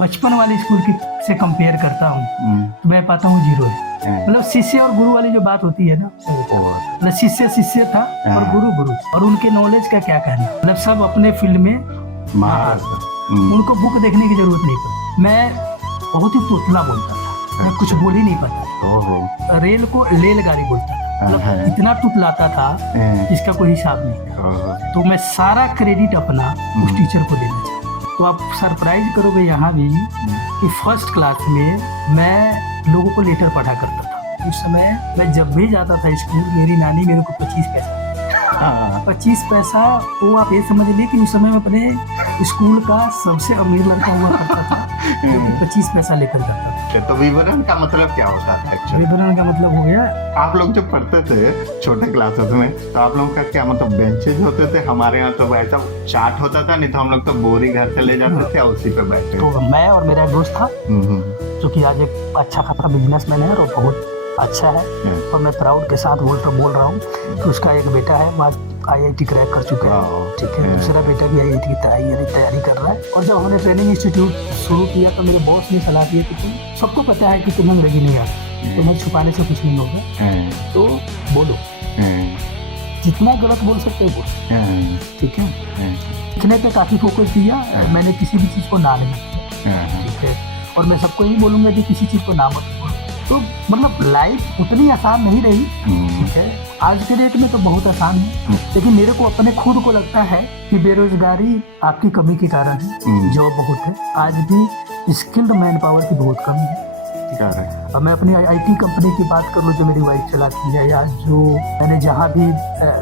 बचपन वाली स्कूल की से कंपेयर करता हूँ तो मैं पाता हूँ जीरो है। मतलब शिष्य और गुरु वाली जो बात होती है ना, मतलब शिष्य शिष्य था और गुरु गुरु, और उनके नॉलेज का क्या कहना, मतलब सब अपने फील्ड में महारत था। उनको बुक देखने की जरूरत नहीं पड़ी। मैं बहुत ही तोतला बोलता था, मैं कुछ बोल ही नहीं पाता। रेल को रेलगाड़ी बोलता था, मतलब इतना तुतलाता था जिसका कोई हिसाब नहीं था। तो मैं सारा क्रेडिट अपना उस टीचर को देना चाहता। तो आप सरप्राइज करोगे यहाँ भी कि फर्स्ट क्लास में मैं लोगों को लेटर पढ़ा करता था। उस समय मैं जब भी जाता था स्कूल, मेरी नानी मेरे को 25 पैसा 25 पैसा, वो आप ये समझ लीजिए कि उस समय मैं अपने स्कूल का सबसे अमीर लड़का हुआ करता था, जो कि 25 पैसा लेकर जाता था। तो विवरण का मतलब क्या होता था? विवरण का मतलब हो गया, आप लोग जब पढ़ते थे छोटे क्लासेस में तो आप लोगों का क्या मतलब बेंचेज होते थे? हमारे यहाँ तो ऐसा चार्ट होता था, नहीं तो हम लोग तो बोरी घर से ले जाते थे, उसी पे बैठे। तो मैं और मेरा दोस्त था जो कि आज एक अच्छा खासा बिजनेसमैन है और बहुत अच्छा है, और मैं प्राउड के साथ बोल रहा हूँ कि उसका एक बेटा है, वह IIT क्रैक कर चुका है, ठीक है। दूसरा बेटा भी IIT की तैयारी कर रहा है। और जब हमने ट्रेनिंग इंस्टीट्यूट शुरू किया तो मेरे बॉस ने सलाह दी कि तुम सबको पता है कि तुम्हें अंग्रेजी नहीं आती, तुम्हें छुपाने से कुछ नहीं होगा, तो बोलो, जितना गलत बोल सकते हो बोलो, ठीक है। लिखने पे काफ़ी फोकस दिया, मैंने किसी भी चीज़ को ना नहीं, ठीक है। और मैं सबको यही बोलूँगा कि किसी चीज़ को ना मत बोलो। तो मतलब लाइफ उतनी आसान नहीं रही, ठीक है। आज के डेट में तो बहुत आसान है, लेकिन मेरे को अपने खुद को लगता है कि बेरोजगारी आपकी कमी के कारण है, जॉब बहुत है, आज भी स्किल्ड मैन पावर की बहुत कमी है। अब मैं अपनी IT कंपनी की बात कर लूँ जो मेरी वाइफ चलाती है, या जो मैंने जहाँ भी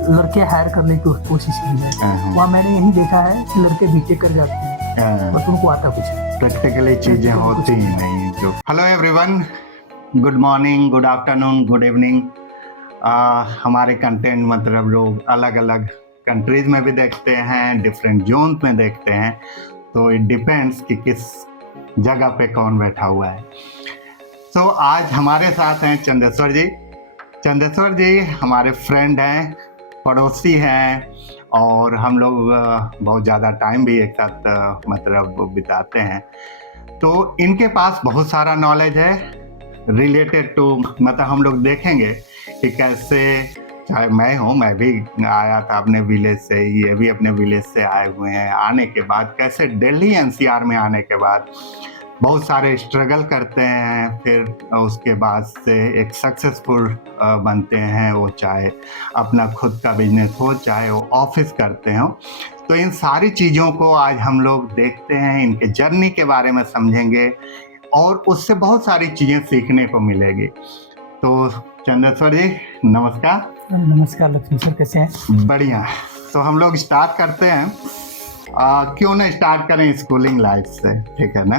लड़के हायर करने की कोशिश की है, वहाँ मैंने यही देखा है कि लड़के बीटेक कर जाते हैं और तुमको आता कुछ प्रैक्टिकली चीजें होती ही नहीं। जो hello everyone, good morning, good afternoon, good evening. हमारे कंटेंट मतलब लोग अलग अलग कंट्रीज में भी देखते हैं, डिफरेंट जोन में देखते हैं, तो इट डिपेंड्स कि किस जगह पे कौन बैठा हुआ है। तो आज हमारे साथ हैं चंदेश्वर जी। चंदेश्वर जी हमारे फ्रेंड हैं, पड़ोसी हैं, और हम लोग बहुत ज़्यादा टाइम भी एक साथ मतलब बिताते हैं। तो इनके पास बहुत सारा नॉलेज है रिलेटेड टू, मतलब हम लोग देखेंगे कि कैसे, चाहे मैं भी आया था अपने विलेज से, ये भी अपने विलेज से आए हुए हैं, आने के बाद कैसे दिल्ली NCR में आने के बाद बहुत सारे स्ट्रगल करते हैं, फिर उसके बाद से एक सक्सेसफुल बनते हैं, वो चाहे अपना खुद का बिजनेस हो, चाहे वो ऑफिस करते हो। तो इन सारी चीज़ों को आज हम लोग देखते हैं, इनके जर्नी के बारे में समझेंगे और उससे बहुत सारी चीज़ें सीखने को मिलेगी। तो चंदेश्वर जी नमस्कार। नमस्कार लक्ष्मी सर, कैसे हैं? बढ़िया। तो हम लोग स्टार्ट करते हैं, क्यों ना स्टार्ट करें स्कूलिंग लाइफ से, ठीक है ना।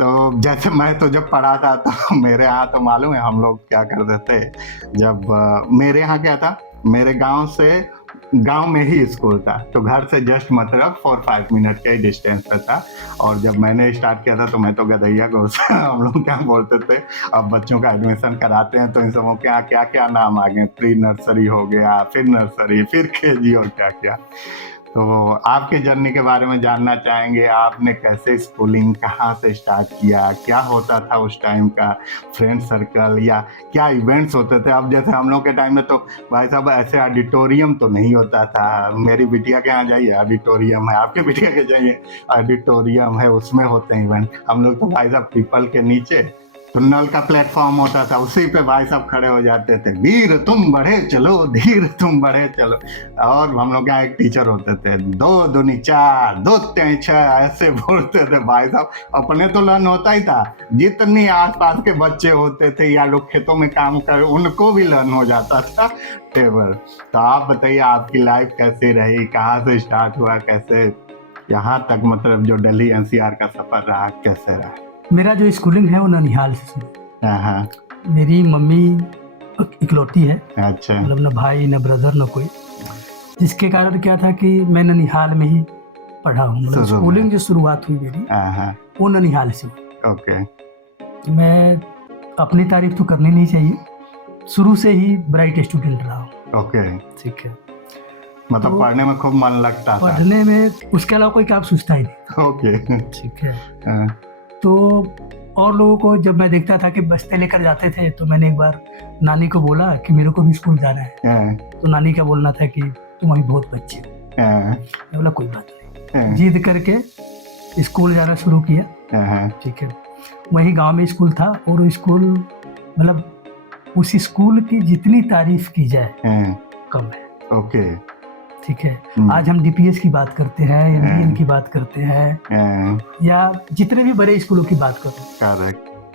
तो जैसे मैं तो जब पढ़ा था तो मेरे यहाँ तो मालूम है हम लोग क्या करते थे। जब मेरे यहाँ क्या था, मेरे गांव में ही स्कूल था, तो घर से जस्ट मतलब 4-5 मिनट के डिस्टेंस पे था। और जब मैंने स्टार्ट किया था तो मैं तो गधैया को हम लोग क्या बोलते थे, अब बच्चों का एडमिशन कराते हैं तो इन सबों के यहाँ क्या क्या नाम आ गए, प्री नर्सरी हो गया, फिर नर्सरी, फिर KG और क्या क्या। तो आपके जर्नी के बारे में जानना चाहेंगे, आपने कैसे स्कूलिंग, कहाँ से स्टार्ट किया, क्या होता था उस टाइम का फ्रेंड सर्कल, या क्या इवेंट्स होते थे। अब जैसे हम लोग के टाइम में तो भाई साहब ऐसे ऑडिटोरियम तो नहीं होता था। मेरी बिटिया के यहाँ जाइए ऑडिटोरियम है, आपके बिटिया के जाइए ऑडिटोरियम है, उसमें होते हैं इवेंट। हम लोग तो भाई साहब पीपल के नीचे तो नल का प्लेटफॉर्म होता था, उसी पे भाई साहब खड़े हो जाते थे, वीर तुम बढ़े चलो, धीर तुम बढ़े चलो। और हम लोग यहाँ एक टीचर होते थे, 2 दूनी 4, 2 3 6, ऐसे बोलते थे भाई साहब। अपने तो लर्न होता ही था, जितनी आसपास के बच्चे होते थे या लोग खेतों में काम कर, उनको भी लर्न हो जाता था टेबल। तो आप बताइए आपकी लाइफ कैसी रही, कहाँ से स्टार्ट हुआ, कैसे यहाँ तक मतलब जो दिल्ली NCR का सफर रहा, कैसे रहा? मेरा जो स्कूलिंग है वो ननिहाल से शुरू। हाँ, मेरी मम्मी इकलौती है, अच्छा, मतलब न भाई न ब्रदर न कोई, जिसके कारण क्या था कि मैं ननिहाल में ही पढ़ा हूँ। मतलब स्कूलिंग जो शुरुआत हुई मेरी वो ननिहाल से। ओके। मैं अपनी तारीफ तो करनी नहीं चाहिए, शुरू से ही ब्राइट स्टूडेंट रहा हूँ। ओके, ठीक है। मतलब तो पढ़ने में खूब मन लगता था? पढ़ने में उसके अलावा कोई काम सोचता ही नहीं। ओके, ठीक है। तो और लोगों को जब मैं देखता था कि बस्ते लेकर जाते थे, तो मैंने एक बार नानी को बोला कि मेरे को भी स्कूल जाना है। तो नानी का बोलना था कि तुम अभी बहुत बच्चे हो। मैं बोला कोई बात नहीं, जिद करके स्कूल जाना शुरू किया। ठीक है, वही गांव में स्कूल था, और वो स्कूल मतलब उस स्कूल की जितनी तारीफ की जाए कम है। ओके, ठीक है, आज हम डीपीएस की बात करते हैं, एमबीएन की बात करते हैं, या जितने भी बड़े स्कूलों की बात करो,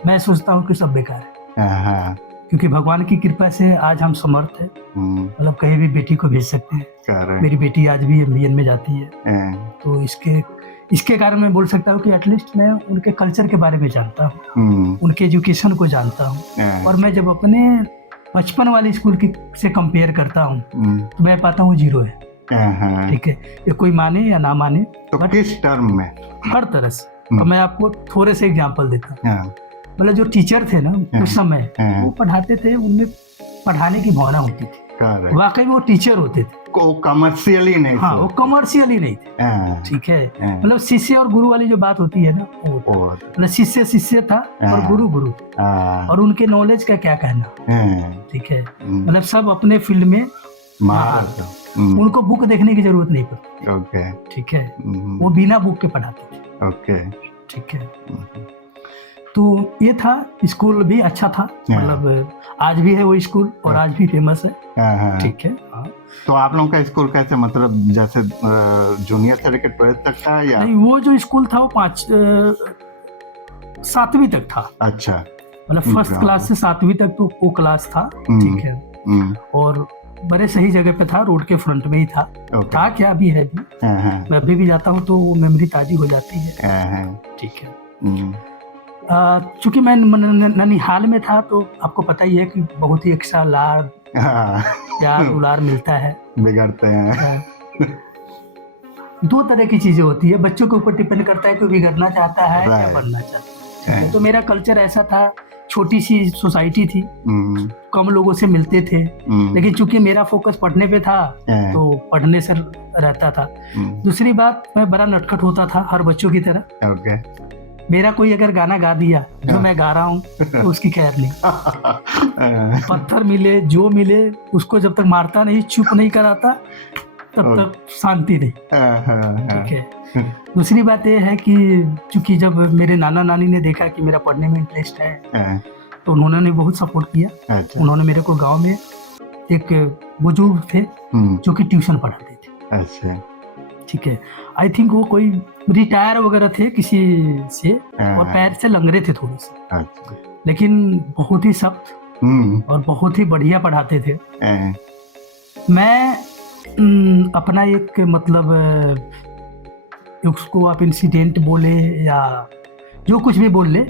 मैं सोचता हूँ कि सब बेकार है। क्योंकि भगवान की कृपा से आज हम समर्थ हैं, मतलब कहीं भी बेटी को भेज सकते हैं। मेरी बेटी आज भी एमबीएन में जाती है। तो इसके कारण मैं बोल सकता हूँ कि एटलीस्ट मैं उनके कल्चर के बारे में जानता हूँ, उनके एजुकेशन को जानता हूँ। और मैं जब अपने बचपन वाले स्कूल की से कंपेयर करता हूँ तो मैं पाता हूँ 0 है। ठीक है, ये कोई माने या ना माने, तो किस टर्म में? हर तरह से। तो मैं आपको थोड़े से एग्जांपल देता हूँ। मतलब जो टीचर थे ना उस समय, वो पढ़ाते थे, उनमें पढ़ाने की भावना होती थी, वाकई वो टीचर होते थे। को कमर्शियली नहीं, हाँ, वो कमर्शियली नहीं थे। ठीक है, मतलब शिष्य और गुरु वाली जो बात होती है ना, वो मतलब शिष्य था और गुरु और उनके नॉलेज का क्या कहना। ठीक है, मतलब सब अपने फील्ड में महारत, उनको बुक देखने की जरूरत नहीं पड़ती। ठीक है, वो बिना बुक के पढ़ाते थे। ठीक है, तो ये था, स्कूल भी अच्छा था, मतलब आज भी है वो स्कूल, और आज भी फेमस है। ठीक है। तो आप लोगों का स्कूल कैसे, मतलब जैसे जूनियर से लेकर 12th तक था या? नहीं, वो जो स्कूल था वो 7वीं तक था। अच्छा, मतलब फर्स्ट क्लास से 7वीं तक तो वो क्लास था। ठीक है, और बड़े सही जगह पे था, रोड के फ्रंट में ही था। था क्या, अभी है भी, मैं अभी भी जाता हूँ तो वो मेमोरी ताजी हो जाती है। ठीक है, चूंकि मैं ननिहाल में था, तो आपको पता ही है कि बहुत ही एक्स्ट्रा लाड प्यार दुलार मिलता है। बिगड़ते हैं। 2 तरह की चीजें होती है, बच्चों के ऊपर डिपेंड करता है कि बिगड़ना चाहता है या बनना चाहता है। तो मेरा कल्चर ऐसा था, छोटी सी सोसाइटी थी, कम लोगों से मिलते थे, लेकिन चूंकि मेरा फोकस पढ़ने पे था तो पढ़ने से रहता था। दूसरी बात, मैं बड़ा नटखट होता था हर बच्चों की तरह। मेरा कोई अगर गाना गा दिया जो मैं गा रहा हूँ तो उसकी खैर नहीं। पत्थर मिले जो मिले, उसको जब तक मारता नहीं, चुप नहीं कराता, तब तक शांति नहीं। ठीक है। दूसरी बात ये है कि चूंकि जब मेरे नाना नानी ने देखा कि मेरा पढ़ने में इंटरेस्ट है, तो उन्होंने बहुत सपोर्ट किया। उन्होंने मेरे को गांव में एक बुजुर्ग थे जो कि ट्यूशन पढ़ाते थे। अच्छा, ठीक है, आई थिंक वो कोई रिटायर वगैरह थे किसी से, और पैर से लंगड़े थे थोड़े से। अच्छा, लेकिन बहुत ही सख्त और बहुत ही बढ़िया पढ़ाते थे। मैं अपना एक मतलब उसको आप इंसिडेंट बोले या जो कुछ भी बोल ले,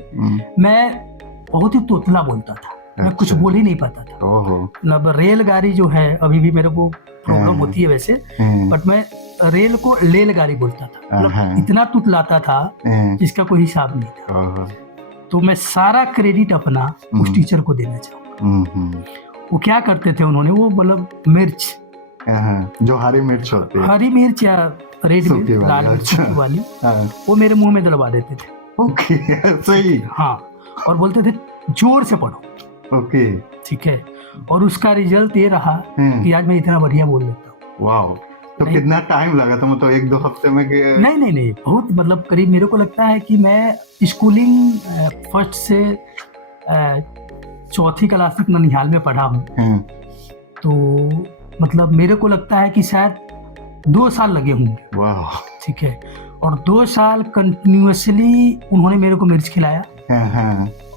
मैं बहुत ही तोतला बोलता था। मैं कुछ बोल ही नहीं पाता था। मतलब रेलगाड़ी जो है, अभी भी मेरे को प्रॉब्लम होती है वैसे, बट मैं रेल को रेलगाड़ी बोलता था। मतलब इतना तुतलाता था जिसका कोई हिसाब नहीं था। तो मैं सारा क्रेडिट अपना उस टीचर को देना चाहूँगा। वो क्या करते थे, उन्होंने वो मतलब मिर्च, जो हरी मिर्च होती है, हरी मिर्च या रेड मिर्च, लाल मिर्च वाली, वो मेरे मुंह में डलवा देते थे। ओके, सही। हाँ, और बोलते थे जोर से पढ़ो। ओके, ठीक है, और उसका रिजल्ट ये रहा कि आज मैं इतना बढ़िया बोल लेता हूँ। वाह। तो कितना टाइम लगा था, मतलब 1-2 हफ्ते में? नहीं, बहुत, मतलब करीब मेरे को लगता है कि मैं स्कूलिंग फर्स्ट से 4th क्लास तक ननिहाल में पढ़ा हूँ। तो मतलब मेरे को लगता है कि शायद 2 साल लगे होंगे। वाह। ठीक है, और 2 साल कंटिन्यूसली उन्होंने मेरे को मिर्च खिलाया,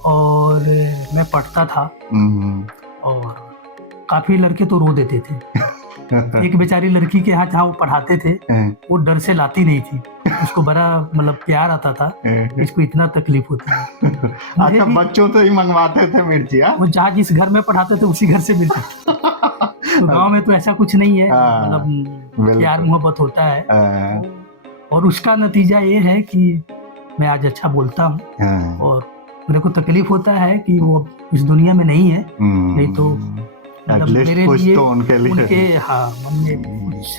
और मैं पढ़ता था, और काफी लड़के तो रो देते थे। एक बेचारी लड़की के यहाँ जहाँ वो पढ़ाते थे, वो डर से लाती नहीं थी, उसको बड़ा मतलब प्यार आता था, इसको इतना तकलीफ होती है। अच्छा, बच्चों से ही मंगवाते थे मिर्चियाँ? वो जहाँ जिस घर में पढ़ाते थे उसी घर से मिलती थी। तो गाँव में तो ऐसा कुछ नहीं है, मतलब प्यार मोहब्बत होता है। और उसका नतीजा ये है कि मैं आज अच्छा बोलता हूँ, और मेरे को तकलीफ होता है कि वो इस दुनिया में नहीं है, नहीं तो मतलब मेरे लिए, तो उनके हाँ, मन में कुछ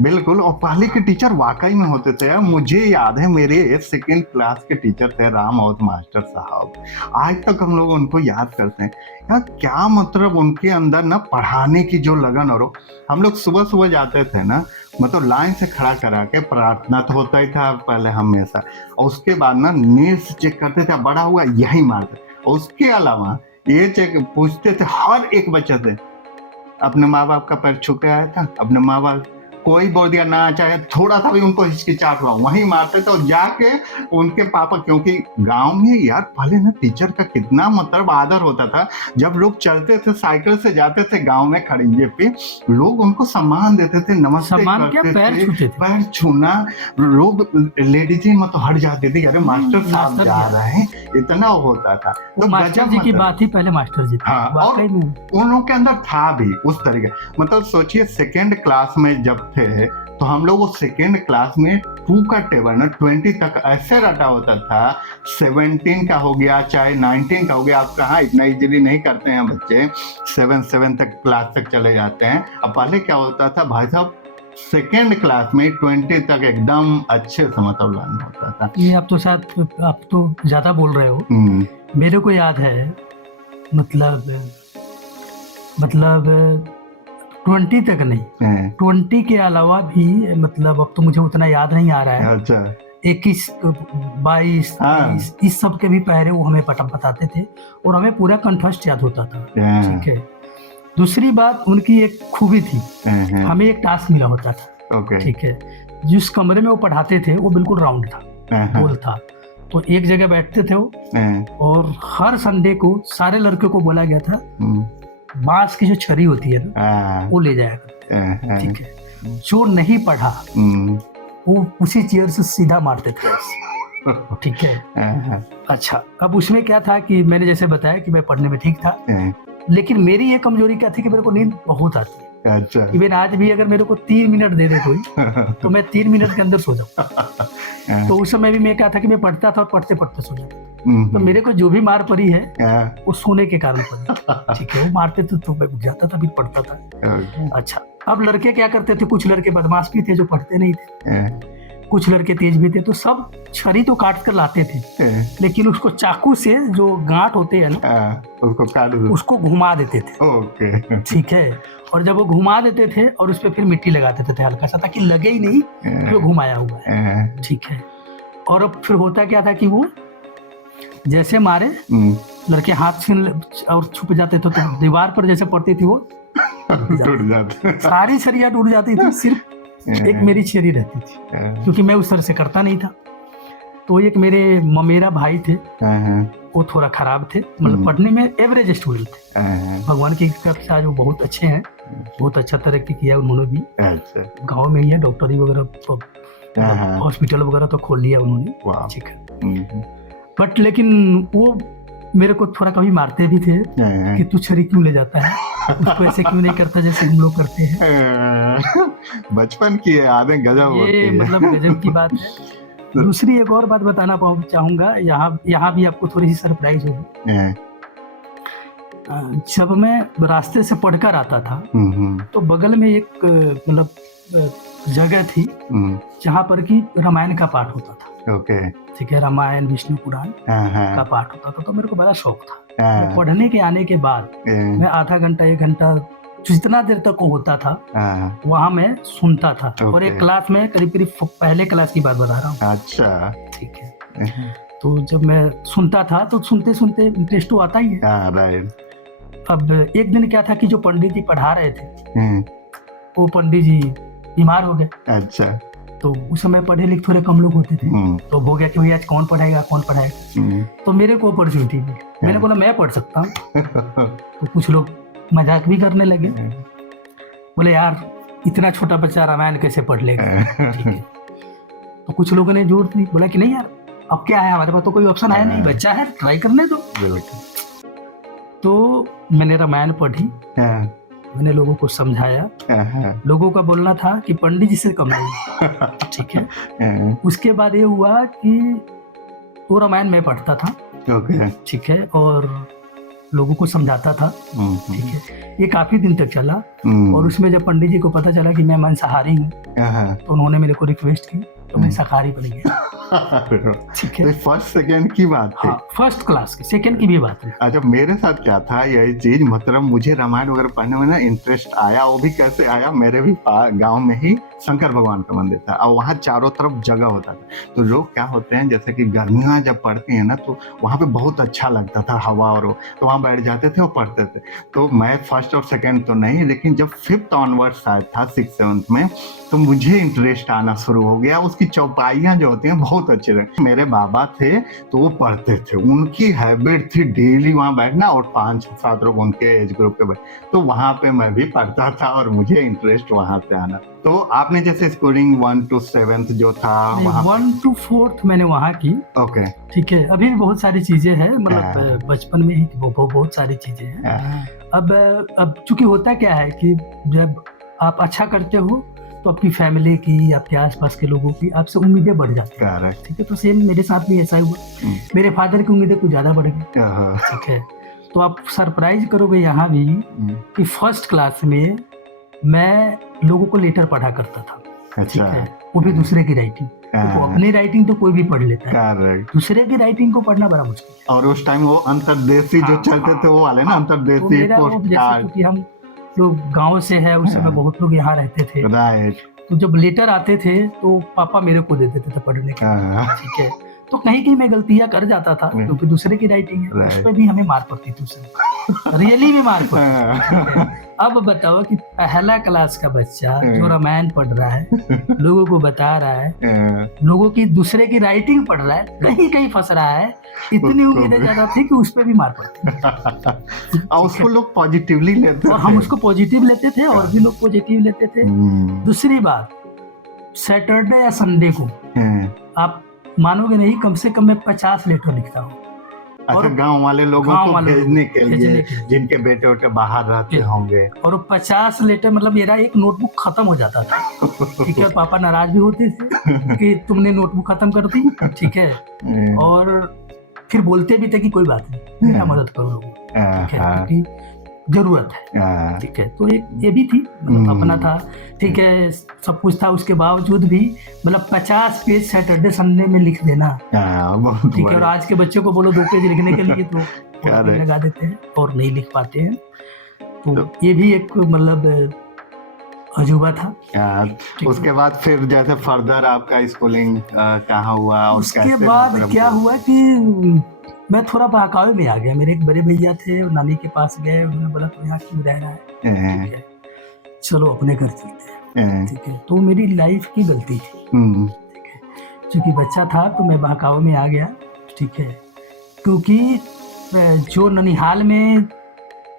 बिल्कुल। और पहले के टीचर वाकई में होते थे। मुझे याद है मेरे 2nd क्लास के टीचर थे रामौत मास्टर साहब। आज तक हम लोग उनको याद करते हैं यार। क्या मतलब उनके अंदर ना पढ़ाने की जो लगन। और हम लोग सुबह सुबह जाते थे ना, मतलब लाइन से खड़ा करा के प्रार्थना तो होता ही था पहले हमेशा, और उसके बाद ना नीड्स चेक करते थे, बड़ा हुआ यही मारते। उसके अलावा ये चेक पूछते थे हर एक बच्चे से, अपने माँ बाप का पैर छू के आया था, अपने माँ बाप कोई बोल दिया ना, चाहे थोड़ा सा भी उनको हिचकिचाहट हुआ वहीं मारते थे। और जाके उनके पापा, क्योंकि गांव में यार पहले ना टीचर का कितना मतलब आदर होता था। जब लोग चलते थे, साइकिल से जाते थे गांव में खड़िंजे पे, लोग उनको सम्मान देते थे, नमस्ते सम्मान क्या, करते पैर थे, छूते थे। पैर छूना। लोग लेडीजें मतलब हट जाती थी, अरे मास्टर साहब मास्टर जा रहे हैं, इतना होता था। तो मास्टर जी की बात ही पहले मास्टर जी थे। हाँ, और वाकई में उन लोगों के अंदर था भी उस तरीके। मतलब सोचिए 2nd क्लास में जब थे तो हम लोग वो 2nd क्लास में 2 का टेबल ना 20 तक ऐसे रटा होता था। 17 का हो गया चाहे 19 का हो गया, आप कहाँ इतना इजीली नहीं करते हैं बच्चे, 7 तक क्लास तक चले जाते हैं। अब पहले क्या होता था भाई साहब, 2nd क्लास में 20 तक एकदम अच्छे से मतलब लर्न होता था। ये आप तो शायद आप तो ज्यादा बोल रहे हो। मेरे को याद है मतलब 20 तक नहीं, 20 के अलावा भी, मतलब अब तो मुझे उतना याद नहीं आ रहा है। अच्छा। 21, 22, 23 इस सब के भी पहरे वो हमें बताते थे और हमें पूरा कंठस्थ याद होता था। ठीक है। दूसरी बात, उनकी एक खूबी थी, हमें एक टास्क मिला होता था। ठीक है। जिस कमरे में वो पढ़ाते थे वो बिल्कुल राउंड था, गोल था। तो एक जगह बैठते थे वो, और हर संडे को सारे लड़के को बोला गया था बांस की जो छड़ी होती है ना वो ले जाया करते। ठीक है। जो नहीं पढ़ा वो उसी चेयर से सीधा मारते थे। ठीक है। अच्छा, अब उसमें क्या था कि मैंने जैसे बताया कि मैं पढ़ने में ठीक था, लेकिन मेरी ये कमजोरी क्या थी कि मेरे को नींद बहुत आती है। अच्छा। इवन आज भी अगर मेरे को 3 मिनट दे दे कोई तो मैं 3 मिनट के अंदर सो जाऊँ। तो उस समय भी मैं क्या था कि मैं पढ़ता था और पढ़ते पढ़ते सो जाता। तो मेरे को जो भी मार पड़ी है वो सोने के कारण पड़ी। ठीक है। वो मारते थे तो मैं उठ जाता था, फिर पढ़ता था। अच्छा, अब लड़के क्या करते थे, कुछ लड़के बदमाश भी थे जो पढ़ते नहीं थे, कुछ लड़के तेज भी थे। तो सब छड़ी तो काट कर लाते थे, लेकिन उसको चाकू से जो गांठ होते हैं ना उसको घुमा देते थे। ठीक है। और जब वो घुमा देते थे और उस पर फिर मिट्टी लगा देते थे हल्का सा, ताकि लगे ही नहीं कि वो घुमाया हुआ है। ठीक है। और अब फिर होता क्या था कि वो जैसे मारे, लड़के हाथ छीन और छुप जाते थे, तो दीवार पर जैसे पड़ती थी वो टूट जाती, सारी छड़ियाँ टूट जाती थी, सिर्फ एक मेरी छड़ी रहती थी, क्योंकि मैं उस तरह से करता नहीं था। तो एक मेरे ममेरा भाई थे, वो थोड़ा खराब थे, मतलब पढ़ने में एवरेज स्टूडेंट थे। भगवान की कृपा से आज वो बहुत अच्छे हैं, बहुत अच्छा तरक्की किया उन्होंने भी। गाँव में ही है, डॉक्टरी वगैरह, हॉस्पिटल वगैरह तो खोल लिया उन्होंने। ठीक है। बट लेकिन वो मेरे को थोड़ा कभी मारते भी थे कि तू छड़ी क्यों ले जाता है, उसको ऐसे क्यों नहीं करता जैसे हम लोग करते हैं। बचपन की यादें गजब होती है। मतलब गजब की बात है। दूसरी एक और बात बताना चाहूंगा, यहाँ भी आपको थोड़ी सी सरप्राइज होगी। जब मैं रास्ते से पढ़कर आता था तो बगल में एक मतलब जगह थी जहाँ पर कि रामायण का पाठ होता था। ठीक है। रामायण विष्णु पुराण का पाठ होता था, तो मेरे को बड़ा शौक था। पढ़ने के आने के बाद मैं आधा घंटा 1 घंटा जितना देर तक वो होता था वहाँ मैं सुनता था। और एक क्लास में करीब पहले क्लास की बात बता रहा हूँ। अच्छा। ठीक है। तो जब मैं सुनता था तो सुनते सुनते इंटरेस्ट तो आता ही है। अब एक दिन क्या था कि जो पंडित जी पढ़ा रहे थे वो पंडित जी बीमार हो गए। अच्छा। तो उस समय पढ़े लिखे थोड़े कम लोग होते थे, तो हो गया कि भैया आज कौन पढ़ाएगा। तो मेरे को अपॉर्चुनिटी मिली, मैंने बोला मैं पढ़ सकता हूँ। तो कुछ लोग मजाक भी करने लगे, बोले यार इतना छोटा बच्चा रामायण कैसे पढ़ लेगा। ठीक है। तो कुछ लोगों ने जोर दी, बोला कि नहीं यार अब क्या है, हमारे पास तो कोई ऑप्शन है नहीं, बच्चा है ट्राई करने दो। तो मैंने रामायण पढ़ी, मैंने लोगों को समझाया। लोगों का बोलना था कि पंडित जी से कम नहीं। ठीक है। उसके बाद ये हुआ कि वो रामायण में पढ़ता था। ठीक है। और लोगों को समझाता था, ठीक है। ये काफ़ी दिन तक चला और उसमें जब पंडित जी को पता चला कि मैं मांसाहारी हूँ तो उन्होंने मेरे को रिक्वेस्ट की तो मैं शाकाहारी बन गया, ठीक है। तो फर्स्ट सेकंड की बात है? हाँ, फर्स्ट क्लास की, सेकंड की भी बात है। अच्छा, मेरे साथ क्या था यही चीज, मतलब मुझे रामायण वगैरह पढ़ने में ना इंटरेस्ट आया। वो भी कैसे आया, मेरे भी गांव में ही शंकर भगवान का मंदिर था और वहाँ चारों तरफ जगह होता था। तो लोग क्या होते हैं, जैसे कि गर्मियाँ जब पड़ती हैं ना तो वहाँ पे बहुत अच्छा लगता था हवा, और तो वहाँ बैठ जाते थे और पढ़ते थे। तो मैं फर्स्ट और सेकंड तो नहीं, लेकिन जब 5th ऑनवर्ड्स आया था 6th-7th में, तो मुझे इंटरेस्ट आना शुरू हो गया। उसकी चौपाइयाँ जो होती हैं बहुत अच्छे थे। मेरे बाबा थे तो वो पढ़ते थे, उनकी हैबिट थी डेली वहाँ बैठना और 5-7 लोग उनके एज ग्रुप के बैठ, तो वहाँ पे मैं भी पढ़ता था और मुझे इंटरेस्ट वहाँ से आना। तो आपने जैसे स्कूलिंग 1 to 7th जो था, 1 to 4th मैंने वहाँ की, ओके, ठीक है। अभी भी बहुत सारी चीजें हैं, मतलब बचपन में ही बहुत सारी चीजें हैं। अब चूंकि होता क्या है कि जब आप अच्छा करते हो तो आपकी फैमिली की, आपके आसपास के लोगों की आपसे उम्मीदें बढ़ जाती है, ठीक है। तो सेम मेरे साथ भी ऐसा हुआ, मेरे फादर की उम्मीदें कुछ ज्यादा बढ़ गई, ठीक है। तो आप सरप्राइज करोगे यहाँ भी कि फर्स्ट क्लास में मैं लोगों को लेटर पढ़ा करता था, ठीक है। वो भी दूसरे की राइटिंग, तो अपनी राइटिंग तो कोई भी पढ़ लेता है, दूसरे की राइटिंग को पढ़ना बड़ा मुश्किल है। और उस टाइम वो अंतर्देशी जो चलते थे वो वाले ना, अंतर्देशी क्योंकि हम लोग गांव से है, उस समय बहुत लोग यहाँ रहते थे, तो जब लेटर आते थे तो पापा मेरे को दे देते थे पढ़ने के, ठीक है। तो कहीं मैं गलतियां कर जाता था क्योंकि दूसरे की राइटिंग है, उस पर भी हमें मार पड़ती थी, उसमें रियली में मार पड़ती। अब बताओ कि पहला क्लास का बच्चा जो रामायण पढ़ रहा है, लोगों को बता रहा है, लोगों की दूसरे की राइटिंग पढ़ रहा है, कहीं फंस रहा है, इतनी उम्मीदें ज्यादा थी कि उस पर भी मार पड़ती। और उसको लोग पॉजिटिवली लेते थे, और हम उसको पॉजिटिव लेते थे और भी लोग पॉजिटिव लेते थे। दूसरी बात, सैटरडे या संडे को आप मानोगे नहीं, कम से कम मैं 50 लेटर लिखता हूँ। अच्छा, गांव वाले लोगों को भेजने के लिए, जिनके बेटे उटे बाहर रहते होंगे। और 50 लेटर मतलब मेरा एक नोटबुक खत्म हो जाता था, ठीक है। पापा नाराज भी होते थे कि तुमने नोटबुक खत्म कर दी, ठीक है। और फिर बोलते भी थे कि कोई बात नहीं, मेरा मदद करो लोगों, ठीक है, क्योंकि जरूरत है, ठीक है। तो ये भी थी, मतलब अपना था, ठीक है, सब कुछ था। उसके बावजूद भी मतलब 50 पेज सैटरडे संडे में लिख देना, ठीक है। और आज के बच्चों को बोलो 2 पेज लिखने के लिए तो लगा देते हैं और नहीं लिख पाते हैं। तो ये भी एक मतलब अजूबा था। उसके बाद फिर जैसे फर्दर आपका स्कूलिंग कहाँ हुआ? उसके बाद क्या हुआ कि मैं थोड़ा बहकावे में आ गया। मेरे एक बड़े भैया थे, और नानी के पास गए, उन्होंने बोला तो यहाँ क्यों रह रहा है, ठीक है, चलो अपने घर चलते हैं, ठीक है। तो मेरी लाइफ की गलती थी, ठीक है। क्योंकि बच्चा था तो मैं बहकावे में आ गया, ठीक है। क्योंकि जो ननिहाल में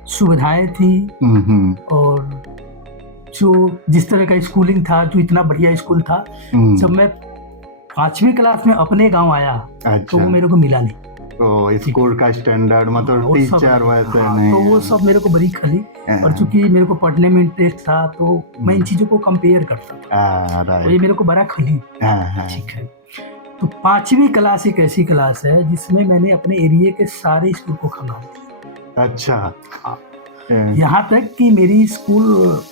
सुविधाएं थी और जो जिस तरह का स्कूलिंग था, जो इतना बढ़िया स्कूल था, जब मैं 5वीं क्लास में अपने गांव आया तो वो मेरे को मिला नहीं। तो स्कूल का स्टैंडर्ड, मतलब टीचर वैसे नहीं, तो वो सब मेरे को बड़ी खली। और चूंकि मेरे को पढ़ने में इंटरेस्ट था तो मैं इन चीजों को कंपेयर करता था, तो ये मेरे को बड़ा खली, ठीक है। तो 5वीं क्लास एक ऐसी क्लास है जिसमें मैंने अपने एरिया के सारे स्कूल को खंगाल दिया। अच्छा, यहाँ तक कि मेरी स्कूल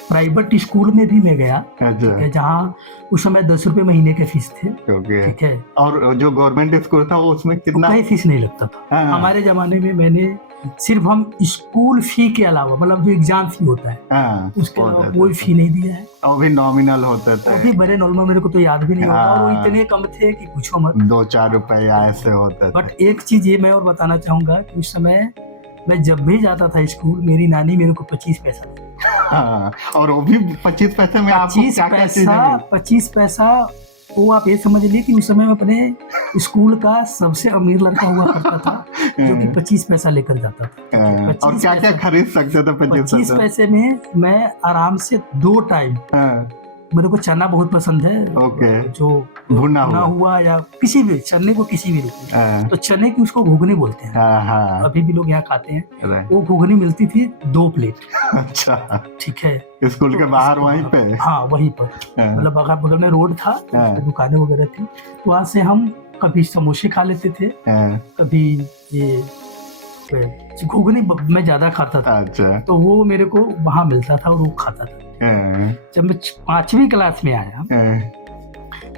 प्राइवेट स्कूल में भी मैं गया, जहाँ उस समय 10 रुपए महीने के फीस थे, ठीक है। और जो गवर्नमेंट स्कूल था वो उसमें कितना? कोई फीस नहीं लगता था। हमारे जमाने में मैंने सिर्फ हम स्कूल फी के अलावा, मतलब जो एग्जाम फी होता है, उसके अलावा कोई फी नहीं दिया है। और भी नॉमिनल होते थे, वो भी बड़े नॉर्मल, मेरे को तो याद भी नहीं होगा, और वो इतने कम थे कि पूछो मत, 2-4 रुपए ऐसे होते थे। बट एक चीज ये मैं और बताना चाहूंगा कि उस समय मैं जब भी जाता था स्कूल, मेरी नानी मेरे को 25 पैसा देती। और वो भी 25 पैसे में आपको क्या-क्या चीजें? 25 पैसा, वो आप ये समझ लीजिए कि उस समय मैं अपने स्कूल का सबसे अमीर लड़का हुआ करता था, जो कि 25 पैसा लेकर जाता था। और क्या-क्या खरीद सकते थे 25 पैसे में? मैं आराम से 2 टाइम, मेरे को चना बहुत पसंद है, जो भुना हुआ या किसी भी चने को किसी भी रूप में, तो चने की उसको घुगनी बोलते हैं, अभी भी लोग यहाँ खाते हैं। वो घुगनी मिलती थी 2 प्लेट। अच्छा, ठीक है। स्कूल के बाहर वहीं पे? हाँ, वहीं पर, मतलब बगल में रोड था, दुकानें वगैरह थी, वहाँ से हम कभी समोसे खा लेते थे, कभी ये घुगनी मैं ज़्यादा खाता था, अच्छा। तो वो मेरे को वहाँ मिलता था और वो खाता था। जब मैं 5वीं क्लास में आया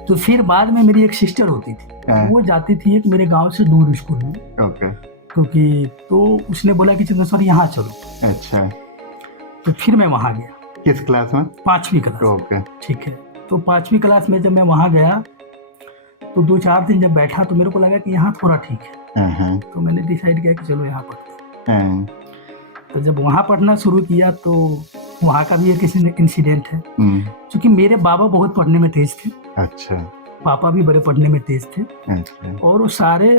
तो फिर बाद में मेरी एक सिस्टर होती थी, वो जाती थी एक मेरे गांव से दूर स्कूल में, क्योंकि तो उसने बोला कि चंद्रेश्वर यहाँ चलो। अच्छा। तो फिर मैं वहाँ गया। किस क्लास में? 5वीं क्लास। ओके। ठीक है। तो 5वीं क्लास में जब मैं वहाँ गया तो 2-4 दिन जब बैठा तो मेरे को लगा कि यहाँ थोड़ा ठीक है। तो मैंने डिसाइड किया कि चलो यहाँ पढ़ते हैं। तो जब वहाँ पढ़ना शुरू किया तो वहाँ का भी एक इंसिडेंट है, क्योंकि मेरे बाबा बहुत पढ़ने में तेज थे। अच्छा। पापा भी बड़े पढ़ने में तेज थे। अच्छा। और वो सारे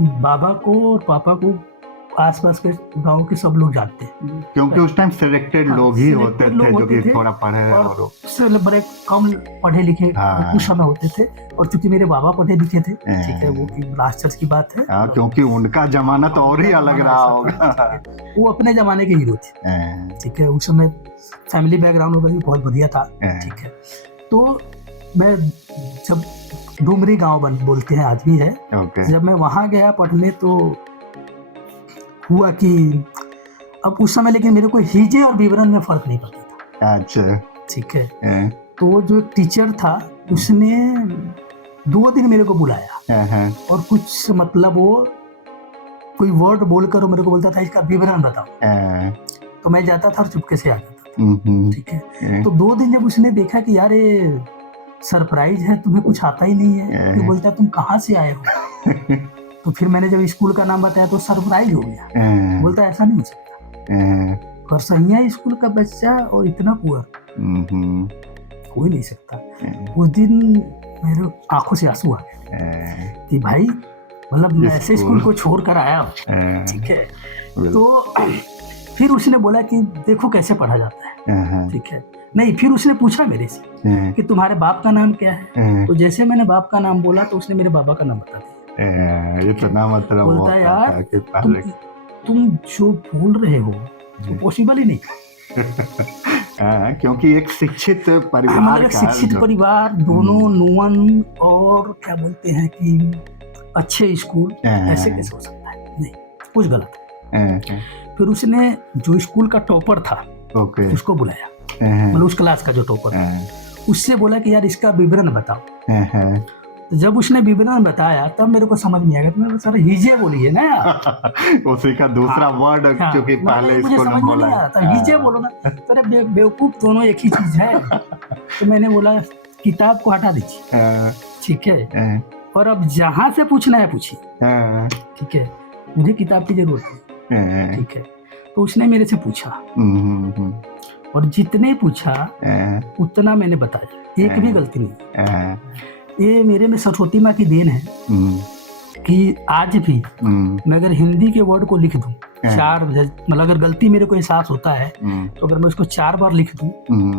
बाबा को और पापा को आसपास के गांव के सब लोग जानते हैं, क्योंकि उस टाइम सिलेक्टेड लोग ही होते थे जो कि थोड़ा पढ़े और उससे बड़े कम पढ़े लिखे उस समय होते थे। और चूंकि मेरे बाबा पढ़े लिखे थे, ठीक है, वो लास्ट की बात है, क्योंकि उनका जमाना तो और ही अलग रहा होगा। वो अपने जमाने के हीरो थे। ठीक है, उस समय फैमिली बैकग्राउंड वगैरह भी बहुत बढ़िया था। ठीक है। तो मैं जब डुमरी गाँव बोलते हैं आज भी है, जब मैं वहाँ गया पढ़ने तो हुआ कि अब उस समय लेकिन मेरे को हिजे और विवरण में फर्क नहीं पता था। अच्छा। ठीक है। तो वो जो टीचर था उसने 2 दिन मेरे को बुलाया और कुछ मतलब वो कोई वर्ड बोलकर मेरे को बोलता था इसका विवरण बताओ। तो मैं जाता था और चुपके से आ जाता था। ठीक है। तो 2 दिन जब उसने देखा कि यार ये सरप्राइज है, तुम्हें कुछ आता ही नहीं है, तो बोलता तुम कहाँ से आए हो? तो फिर मैंने जब स्कूल का नाम बताया तो सरप्राइज हो गया। बोलता ऐसा नहीं हो सकता, करसहिया स्कूल का बच्चा और इतना पुअर हो ही नहीं सकता। उस दिन मेरे आंखों से आंसू आ गए कि भाई मतलब मैं ऐसे स्कूल को छोड़ कर आया हूँ। ठीक है। तो फिर उसने बोला कि देखो कैसे पढ़ा जाता है। ठीक है। नहीं, फिर उसने पूछा मेरे से कि तुम्हारे बाप का नाम क्या है। तो जैसे मैंने बाप का नाम बोला तो उसने मेरे बाबा का नाम बता दिया। ये तो ना मतलब बोलता यार तुम जो बोल रहे हो तो पॉसिबल ही नहीं। क्योंकि एक शिक्षित परिवार का शिक्षित परिवार, दोनों नुवन और क्या बोलते हैं कि अच्छे स्कूल, ऐसे कैसे हो सकता है? नहीं, कुछ गलत है। फिर उसने जो स्कूल का टॉपर था उसको बुलाया, मतलब उस क्लास का जो टॉपर था, उससे बोला कि यार इसका विवरण बताओ। तो जब उसने विवरण बताया तब मेरे को समझ नहीं आया। तो मैं सर हिजे बोली है ना यार। उसी का दूसरा वर्ड क्योंकि पहले स्कूल में बोला था हिजे बोलो ना। तो बेवकूफ दोनों एक ही चीज है। तो मैंने बोला किताब को हटा दीजिए। ठीक है। और अब जहाँ से पूछना है पूछिए। ठीक है, मुझे किताब की जरूरत है। ठीक है। तो उसने मेरे से पूछा और जितने पूछा उतना मैंने बताया, एक भी गलती नहीं। ये मेरे में सरस्वती माँ की देन है कि आज भी मैं अगर हिंदी के वर्ड को लिख दूं 4, मतलब अगर गलती मेरे को एहसास होता है तो अगर मैं उसको 4 बार लिख दूं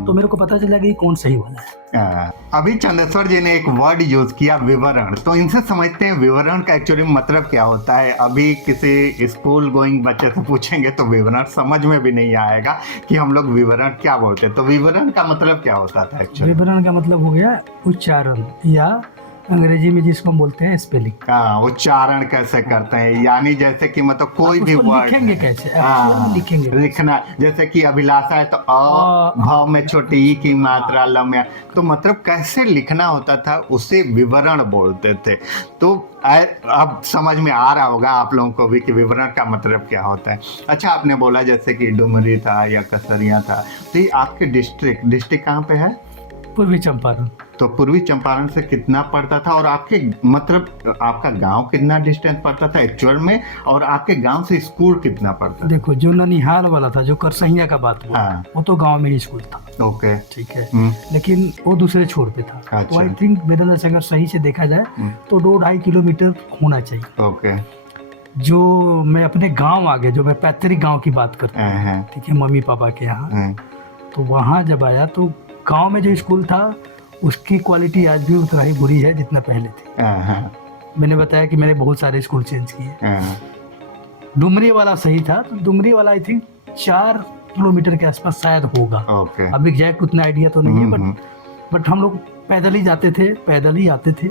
तो मेरे को पता चलेगा कि कौन सही वाला है। अभी चंद्रेश्वर जी ने एक वर्ड यूज किया विवरण, तो इनसे समझते हैं विवरण का एक्चुअली मतलब क्या होता है। अभी किसी स्कूल गोइंग बच्चे से पूछेंगे तो विवरण समझ में भी नहीं आएगा कि हम लोग विवरण क्या बोलते हैं। तो विवरण का मतलब क्या होता था एक्चुअली? विवरण का मतलब हो गया उच्चारण, या अंग्रेजी में जिसको हम बोलते हैं स्पेलिंग। उच्चारण कैसे करते हैं, यानी जैसे कि मतलब कोई भी वर्ड लिखेंगे कैसे, लिखेंगे लिखना, जैसे कि अभिलाषा है तो अ भाव में छोटी ई की मात्रा लम्या, तो मतलब कैसे लिखना होता था उसे विवरण बोलते थे। तो अब समझ में आ रहा होगा आप लोगों को भी कि विवरण का मतलब क्या होता है। अच्छा, आपने बोला जैसे कि डुमरी था या कसरिया था, तो ये आपके डिस्ट्रिक्ट कहाँ पे है? पूर्वी चंपारण। तो पूर्वी चंपारण से कितना पड़ता था, और आपके मतलब आपका गांव कितना डिस्टेंस पड़ता था एक्चुअल में, और आपके गांव से स्कूल कितना पड़ता था? देखो, जो ननिहाल वाला था, जो करसहिया का बात हुआ, वो तो गांव में ही स्कूल था। ओके, ठीक है। लेकिन वो दूसरे छोर पे था। अच्छा। तो आई थिंक मेरे नजर से अगर सही से देखा जाए तो 2-2.5 किलोमीटर होना चाहिए। ओके। जो मैं अपने गाँव आ गया, जो मैं पैतृक गाँव की बात करता हूँ, ठीक है, मम्मी पापा के यहाँ, तो वहाँ जब आया तो गांव में जो स्कूल था उसकी क्वालिटी आज भी उतना ही बुरी है जितना पहले थी। मैंने बताया कि मैंने बहुत सारे स्कूल चेंज किए। डुमरी वाला सही था, तो डुमरी वाला आई थिंक 4 किलोमीटर के आसपास शायद होगा। ओके। अब एग्जैक्ट उतना आइडिया तो नहीं है, बट हम लोग पैदल ही जाते थे, पैदल ही आते थे।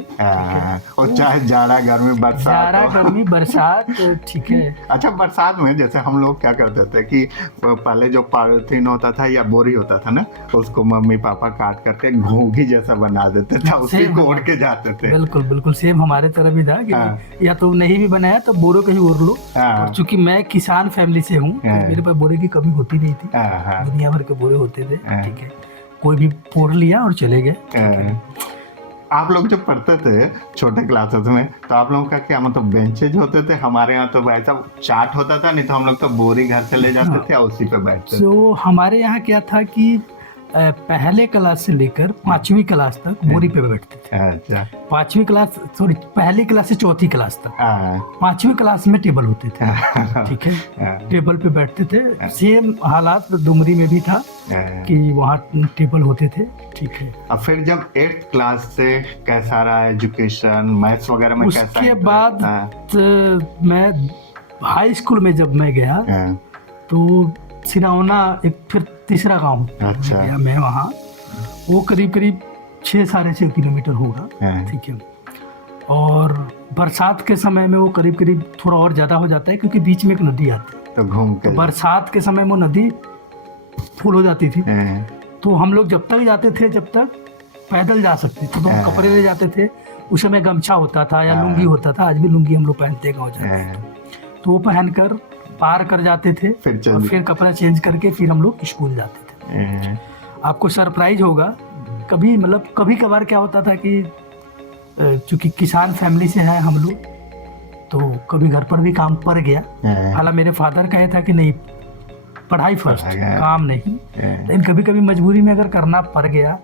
और चाहे जाड़ा गर्मी बरसात जाड़ा गर्मी बरसात, ठीक है। अच्छा, बरसात में जैसे हम लोग क्या करते थे कि पहले जो पॉलिथीन होता था या बोरी होता था ना, उसको मम्मी पापा काट करके घोंघी जैसा बना देते थे, उसी को ओढ़ के जाते थे। बिल्कुल बिल्कुल सेम हमारे तरफ भी था कि या तो नहीं भी बनाया तो बोरों के ही ओढ़ लो। और चूंकि मैं किसान फैमिली से हूँ तो मेरे पास बोरे की कमी होती नहीं थी, दुनिया भर के बोरे होते थे, ठीक है। कोई भी ओढ़ लिया और चले गए। आप लोग जब पढ़ते थे छोटे क्लासेस में तो आप लोगों का क्या मतलब बेंचेज होते थे? हमारे यहाँ तो वैसा चार्ट होता था, नहीं तो हम लोग तो बोरी घर से ले जाते थे और उसी पे बैठते थे। तो हमारे यहाँ क्या था कि पहले क्लास से लेकर 5वीं क्लास तक बोरी पे बैठते थे। अच्छा। 5वीं क्लास, सॉरी, पहली क्लास से 4थी क्लास तक 5वीं क्लास में टेबल होते थे, ठीक है। टेबल पे बैठते थे। सेम हालात डुमरी में भी था कि वहाँ टेबल होते थे, ठीक है। अब फिर जब 8th क्लास से कैसा रहा एजुकेशन, मैथ्स वगैरह में कैसा? उसके बाद मैं हाई स्कूल में जब मैं गया तो सिरावना एक फिर तीसरा गांव, अच्छा, गया मैं वहाँ। वो करीब करीब 6-6.5 किलोमीटर होगा, ठीक है। और बरसात के समय में वो करीब करीब थोड़ा और ज़्यादा हो जाता है क्योंकि बीच में एक नदी आती है, तो घूम के बरसात के समय वो नदी फुल हो जाती थी। तो हम लोग जब तक जाते थे, जब तक पैदल जा सकते थे, तो हम कपड़े ले जाते थे। उस समय गमछा होता था या लुंगी होता था, आज भी लुंगी हम लोग पहनते गाँव जाते, तो वो पहनकर पार कर जाते थे और फिर कपड़ा चेंज करके फिर हम लोग स्कूल जाते थे। आपको सरप्राइज होगा, कभी मतलब कभी कभार क्या होता था कि चूंकि किसान फैमिली से हैं हम लोग, तो कभी घर पर भी काम पड़ गया। हालांकि मेरे फादर का ये था कि नहीं, पढ़ाई फर्स्ट, काम नहीं। लेकिन कभी कभी मजबूरी में अगर करना पड़ गया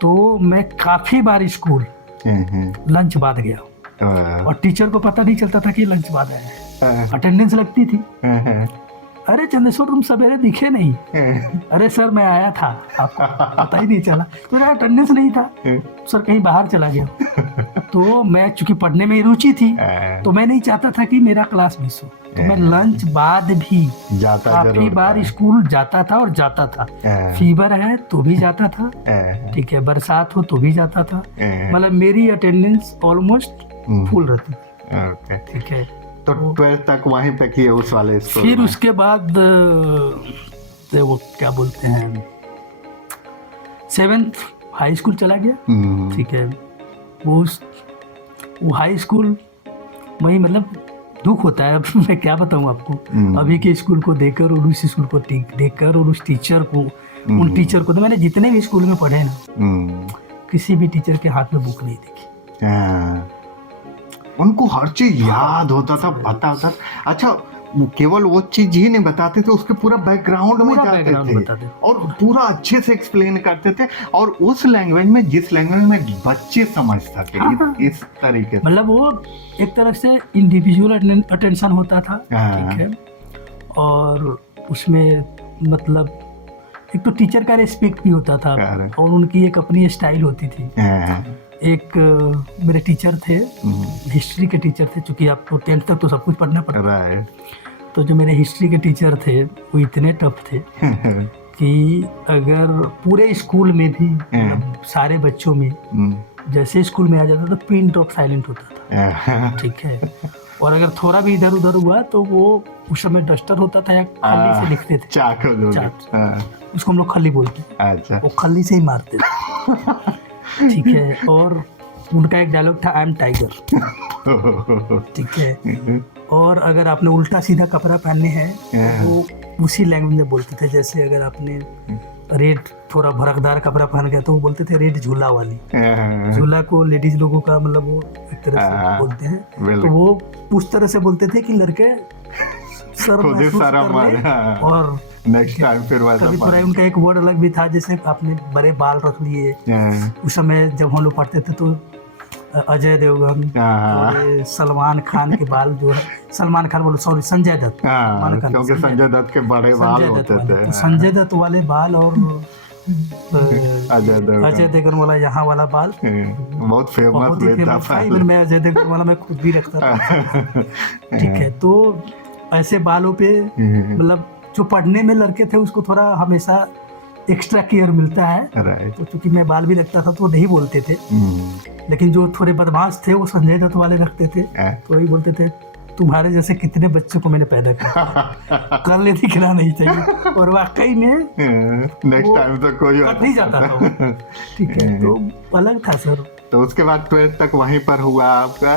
तो मैं काफ़ी बार स्कूल लंच बाद गया और टीचर को पता नहीं चलता था कि लंच बाद आया है। अटेंडेंस लगती थी। अरे चंदेश्वर, तुम सवेरे दिखे नहीं। अरे सर मैं आया था, आपको पता ही नहीं चला, तो मेरा अटेंडेंस नहीं था, सर कहीं बाहर चला गया। तो मैं चूंकि पढ़ने में रुचि थी तो मैं नहीं चाहता था कि मेरा क्लास मिस हो, तो मैं लंच बाद भी काफी बार स्कूल जाता था और जाता था। फीवर है तो भी जाता था, ठीक है, बरसात हो तो भी जाता था। मतलब मेरी अटेंडेंस ऑलमोस्ट फुल रहती, ठीक है। तो 12th तक वहीं पे किए उस वाले स्कूल। फिर उसके बाद वो क्या बोलते हैं 7th हाई स्कूल चला गया, ठीक है। वो हाई स्कूल वही, मतलब दुख होता है। अब मैं क्या बताऊँ आपको, अभी के स्कूल को देखकर और उस स्कूल को देखकर और उस टीचर को, उन टीचर को, तो मैंने जितने भी स्कूल में पढ़े ना, किसी भी टीचर के हाथ में बुक नहीं देखी। उनको हर चीज याद होता था, पता था। अच्छा, केवल वो चीज ही नहीं बताते थे, उसके पूरा बैकग्राउंड में जाते थे और पूरा अच्छे से एक्सप्लेन करते थे, और उस लैंग्वेज में, जिस लैंग्वेज में बच्चे समझ सके, इस तरीके से। मतलब वो एक तरह से इंडिविजुअल अटेंशन होता था, ठीक है। और उसमें मतलब एक तो टीचर का रिस्पेक्ट भी होता था और उनकी एक अपनी स्टाइल होती थी। एक मेरे टीचर थे, हिस्ट्री के टीचर थे, चूंकि आपको 10th तक तो सब कुछ पढ़ना पड़ता है। तो जो मेरे हिस्ट्री के टीचर थे वो इतने टफ थे कि अगर पूरे स्कूल में भी सारे बच्चों में जैसे स्कूल में आ जाता तो पिन ड्रॉप साइलेंट होता था, ठीक है। और अगर थोड़ा भी इधर उधर हुआ तो वो उस समय डस्टर होता था या खल्ली से लिखते थे, चाक, उसको हम लोग खल्ली बोलते हैं। वो खल्ली से ही मारते थे, ठीक है। और उनका एक डायलॉग था, आई एम टाइगर, ठीक है। और अगर आपने उल्टा सीधा कपड़ा पहनने हैं तो उसी लैंग्वेज में बोलते थे। जैसे अगर आपने रेड थोड़ा भड़कदार कपड़ा पहन गया तो वो बोलते थे रेड झूला वाली। झूला को लेडीज लोगों का मतलब वो एक तरह से बोलते हैं, तो वो उस तरह से बोलते थे कि लड़के सर महसूस कर ले। और नेक्स्ट टाइम फिर कभी थोड़ा उनका एक वर्ड अलग भी था, जैसे आपने बड़े बाल रख लिए। उस समय जब हम लोग पढ़ते थे तो अजय देवगन और सलमान खान के बाल जो है, सलमान खान बोलो, सॉरी, संजय दत्त, क्योंकि संजय दत्त के बड़े बाल होते थे, तो संजय दत्त वाले बाल और अजय देवगन वाला यहाँ वाला बाल बहुत फेमस था। इवन मैं अजय देवगन वाला मैं खुद भी रखता था, ठीक है। तो ऐसे बालों पे मतलब जो पढ़ने में लड़के थे उसको थोड़ा हमेशा एक्स्ट्रा केयर मिलता है। राइट। तो चूंकि मैं बाल भी रखता था तो वो नहीं बोलते थे, लेकिन जो थोड़े बदमाश थे वो संजय दत्त वाले रखते थे, तो वही बोलते थे तुम्हारे जैसे कितने बच्चों को मैंने पैदा किया, कर ले दिखना नहीं चाहिए। और वाकई में नेक्स्ट टाइम तो कोई कट नहीं जाता था वो। ठीक है, तो अलग था सर। तो उसके बाद 12th तक वहीं पर हुआ आपका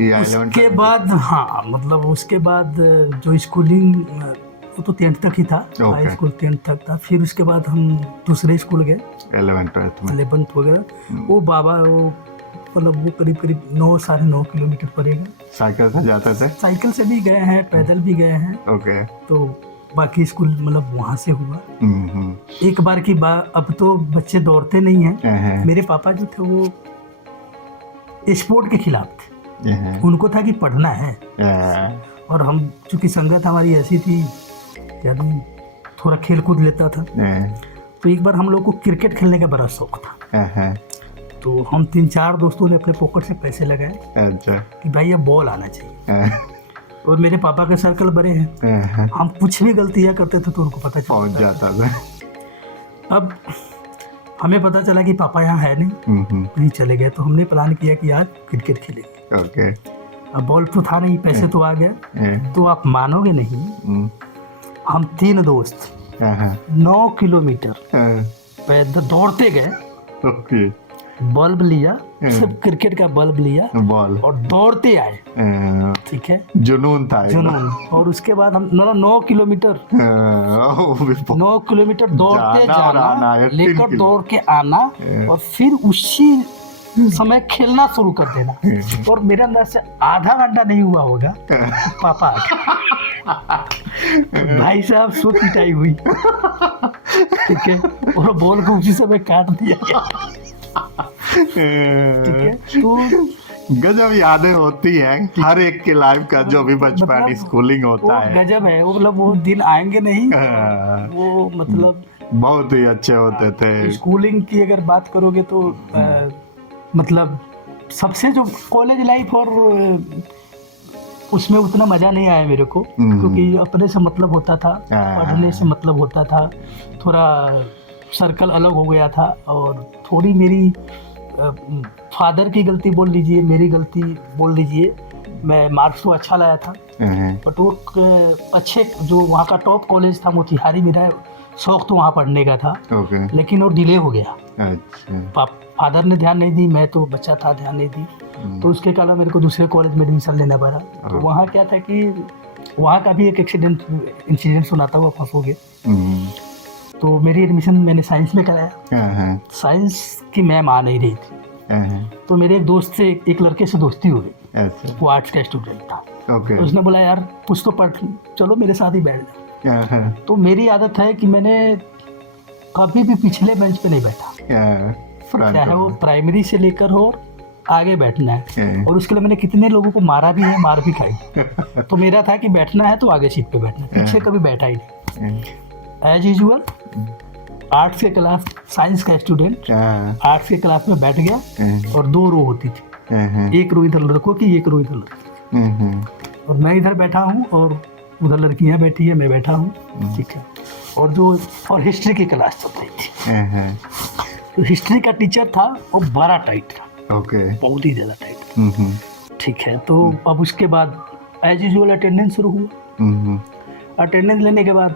या 11th? उसके बाद हाँ, मतलब उसके बाद जो स्कूलिंग वो तो 10th तक ही था, हाई स्कूल 10th तक था। फिर उसके बाद हम दूसरे स्कूल गए 11th में, 11th वगैरह। वो बाबा वो मतलब वो करीब करीब 9-9.5 किलोमीटर पड़ेगा। साइकिल से जाते थे? साइकिल से भी गए हैं, पैदल भी गए हैं। ओके। तो बाकी स्कूल मतलब वहाँ से हुआ। एक बार की बात, अब तो बच्चे दौड़ते नहीं हैं। मेरे पापा जो थे वो स्पोर्ट के खिलाफ थे, उनको था कि पढ़ना है। और हम चूंकि संगत हमारी ऐसी थी कि आदमी थोड़ा खेल कूद लेता था, तो एक बार हम लोग को क्रिकेट खेलने का बड़ा शौक था। तो हम 3-4 दोस्तों ने अपने पॉकेट से पैसे लगाए कि भाई ये बॉल आना चाहिए। और मेरे पापा के सर्कल बड़े हैं, हम कुछ भी गलतियाँ करते थे तो उनको पता पहुंच जाता था। अब हमें पता चला कि पापा यहाँ है नहीं चले गए, तो हमने प्लान किया कि आज क्रिकेट खेलेंगे। ओके। अब बॉल तो था नहीं, पैसे तो आ गए। तो आप मानोगे नहीं, हम 3 दोस्त 9 किलोमीटर पैदल दौड़ते गए। ओके। बल्ब लिया, सब क्रिकेट का बल्ब लिया बॉल और दौड़ते आए। ठीक है, जुनून था, जुनून। और उसके बाद हम 9 किलोमीटर 9 किलोमीटर दौड़ते जाना, लेकर दौड़ के आना, और फिर उसी समय खेलना शुरू कर देना। और मेरे अंदर से आधा घंटा नहीं हुआ होगा, पापा भाई साहब सो पिटाई हुई। ठीक है, और बॉल को उसी समय काट दिया गया। ठीक है, तो गजब यादें होती हैं हर एक के लाइफ का, जो भी बचपन मतलब स्कूलिंग होता है। गजब है वो, मतलब वो दिन आएंगे नहीं। वो मतलब बहुत ही अच्छे होते थे। स्कूलिंग की अगर बात करोगे तो मतलब सबसे जो कॉलेज लाइफ, और उसमें उतना मज़ा नहीं आया मेरे को, क्योंकि अपने से मतलब होता था, पढ़ने से मतलब होता था, थोड़ा सर्कल अलग हो गया था। और थोड़ी मेरी फादर की गलती बोल लीजिए, मेरी गलती बोल लीजिए, मैं मार्क्स तो अच्छा लाया था, बट वो अच्छे जो वहाँ का टॉप कॉलेज था मोतिहारी, मेरा शौक तो वहाँ पढ़ने का था, लेकिन वो डिले हो गया। फादर ने ध्यान नहीं दी, मैं तो बच्चा था, ध्यान नहीं दी, तो उसके कारण मेरे को दूसरे कॉलेज में एडमिशन लेना पड़ा। तो वहाँ क्या था कि वहाँ का भी एक इंसिडेंट सुनाता हुआ फंस हो गया। तो मेरी एडमिशन मैंने साइंस में कराया। साइंस की मैम आ नहीं रही थी, तो मेरे एक दोस्त से, एक लड़के से दोस्ती हो गई। वो आर्ट्स का स्टूडेंट था। तो उसने बोला यार कुछ तो पढ़, चलो मेरे साथ ही बैठ जाओ। तो मेरी आदत है कि मैंने कभी भी पिछले बेंच पे नहीं बैठा, चाहे वो प्राइमरी से लेकर हो, आगे बैठना है। और उसके लिए मैंने कितने लोगों को मारा भी है, मार भी खाई। तो मेरा था कि बैठना है तो आगे सीट पे बैठना, पीछे कभी बैठा ही नहीं। एज यूजुअल आर्ट्स के क्लास, साइंस का स्टूडेंट आर्ट्स के क्लास में बैठ गया, और 2 रो होती थी, एक रो इधर लड़कों की, एक रो इधर लड़कों। और मैं इधर बैठा हूँ और उधर लड़कियाँ बैठी है, मैं बैठा हूँ। ठीक है, और हिस्ट्री की क्लास चल रही थी। तो हिस्ट्री का टीचर था, वो बड़ा टाइट था, बहुत ही ज़्यादा टाइट। ठीक है, तो अब उसके बाद एज यूजुअल अटेंडेंस शुरू हुआ। अटेंडेंस लेने के बाद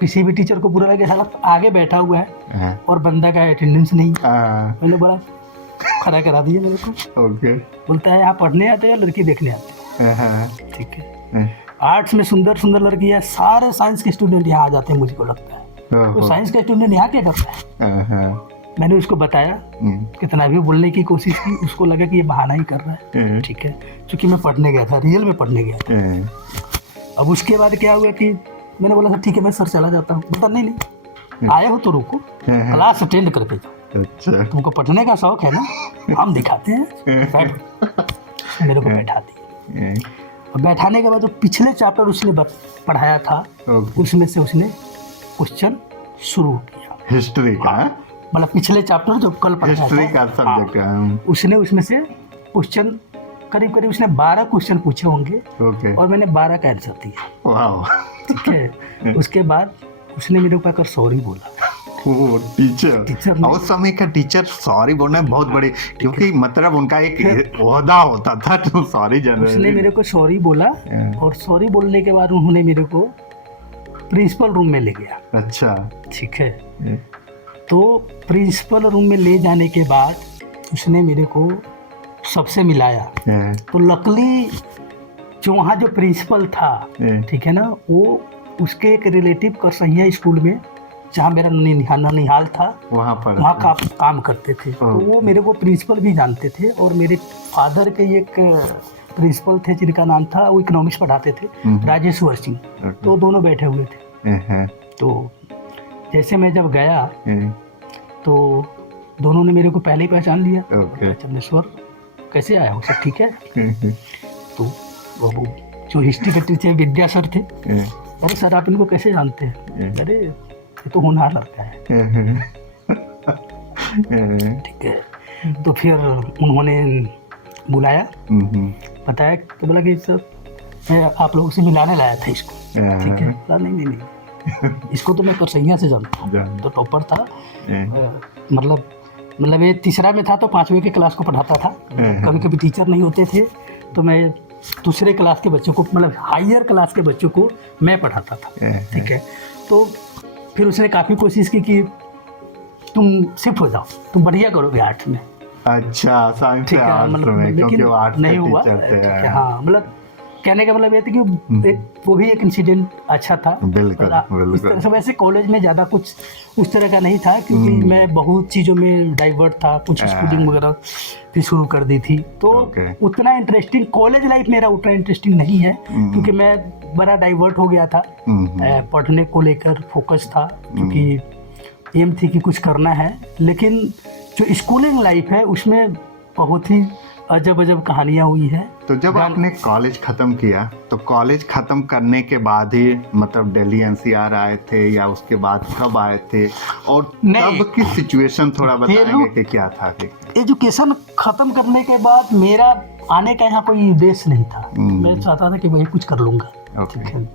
किसी भी टीचर को बुरा लगे, साला आगे बैठा हुआ है और बंदा का अटेंडेंस नहीं। मैंने बोला, खड़ा करा दिया मेरे को। बोलता है यहाँ पढ़ने आते हैं, लड़की देखने आते हैं। ठीक है, आर्ट्स में सुंदर सुंदर लड़की है, सारे साइंस के स्टूडेंट यहाँ आ जाते हैं, मुझको लगता है। तो साइंस का स्टूडेंट यहाँ क्या करता है? मैंने उसको बताया, कितना भी बोलने की कोशिश की, उसको लगा कि ये बहाना ही कर रहा है। ठीक है, क्योंकि मैं पढ़ने गया था, रियल में पढ़ने गया था। अब उसके बाद क्या हुआ कि मैंने बोला था ठीक है मैं सर चला जाता हूँ। बोला नहीं, आए हो तो रुको, क्लास अटेंड करके जाओ। अच्छा, तुमको पढ़ने का शौक है ना, हम दिखाते हैं। मेरे को बैठा दी, और बैठाने के बाद जो पिछले चैप्टर उसने पढ़ाया था, उसमें से उसने क्वेश्चन शुरू किया, हिस्ट्री का। मतलब पिछले चैप्टर जो कल पढ़ाया हिस्ट्री का सब्जेक्ट है, उसने उसमें से क्वेश्चन करीब उसने 12 क्वेश्चन पूछे होंगे, और मैंने 12 का आंसर दिया। ठीक है, उसके बाद उसने मेरे ऊपर सॉरी बोला। वो टीचर टीचर उस समय का टीचर सॉरी बोलना बहुत बड़ी, क्योंकि मतलब उनका एक ओहदा होता था, तो सॉरी उसने जनरली मेरे को सॉरी बोला, और सॉरी बोलने के बाद उन्होंने मेरे को प्रिंसिपल रूम में ले गया। अच्छा ठीक है, तो प्रिंसिपल रूम में ले जाने के बाद उसने मेरे को सबसे मिलाया। तो लकली जो वहाँ जो प्रिंसिपल था, ठीक है ना, वो उसके एक रिलेटिव करसैया स्कूल में, जहाँ मेरा ननिहाल था, वहाँ काम करते थे। तो वो मेरे को प्रिंसिपल भी जानते थे, और मेरे फादर के एक प्रिंसिपल थे जिनका नाम था, वो इकोनॉमिक्स पढ़ाते थे, राजेश्वर सिंह। तो दोनों बैठे हुए थे। तो जैसे मैं जब गया तो दोनों ने मेरे को पहले ही पहचान लिया। चंदेश्वर कैसे आया हो, सब ठीक है? तो वो जो हिस्ट्री के टीचर विद्या सर थे, अरे सर आप इनको कैसे जानते हैं? अरे ये तो होनहार लड़का है। ठीक है, तो फिर उन्होंने बुलाया, बताया, तो बोला कि सर मैं आप लोगों से मिलाने लाया था इसको। ठीक है, बोला नहीं इसको तो मैं करसैया से जानता हूँ, तो टॉपर था। मतलब ये तीसरा में था तो 5वीं की क्लास को पढ़ाता था। कभी कभी टीचर नहीं होते थे तो मैं दूसरे क्लास के बच्चों को, मतलब हायर क्लास के बच्चों को मैं पढ़ाता था। ठीक है, तो फिर उसने काफ़ी कोशिश की कि तुम शिफ्ट हो जाओ, तुम बढ़िया करोगे आर्ट्स में। अच्छा, साइंस से आर्ट्स में, क्योंकि वो आर्ट्स नहीं हुआ। हाँ, मतलब कहने का मतलब ये था कि वो भी एक इंसिडेंट अच्छा था। बिल्कुल। इस तरह से वैसे कॉलेज में ज़्यादा कुछ उस तरह का नहीं था, क्योंकि मैं बहुत चीज़ों में डाइवर्ट था, कुछ स्कूलिंग वगैरह भी शुरू कर दी थी। तो उतना इंटरेस्टिंग कॉलेज लाइफ मेरा उतना इंटरेस्टिंग नहीं है, क्योंकि मैं बड़ा डाइवर्ट हो गया था। पढ़ने को लेकर फोकस था, क्योंकि एम थी कि कुछ करना है। लेकिन जो स्कूलिंग लाइफ है उसमें बहुत ही अजब अजब कहानियाँ हुई हैं। तो जब आपने कॉलेज ख़त्म किया, तो कॉलेज ख़त्म करने के बाद ही मतलब दिल्ली एनसीआर आए थे, या उसके बाद कब आए थे, और तब की सिचुएशन थोड़ा बताएंगे कि क्या था? एजुकेशन ख़त्म करने के बाद मेरा आने का यहाँ कोई उद्देश्य नहीं था। मैं चाहता था कि वही कुछ कर लूँगा। ठीक है,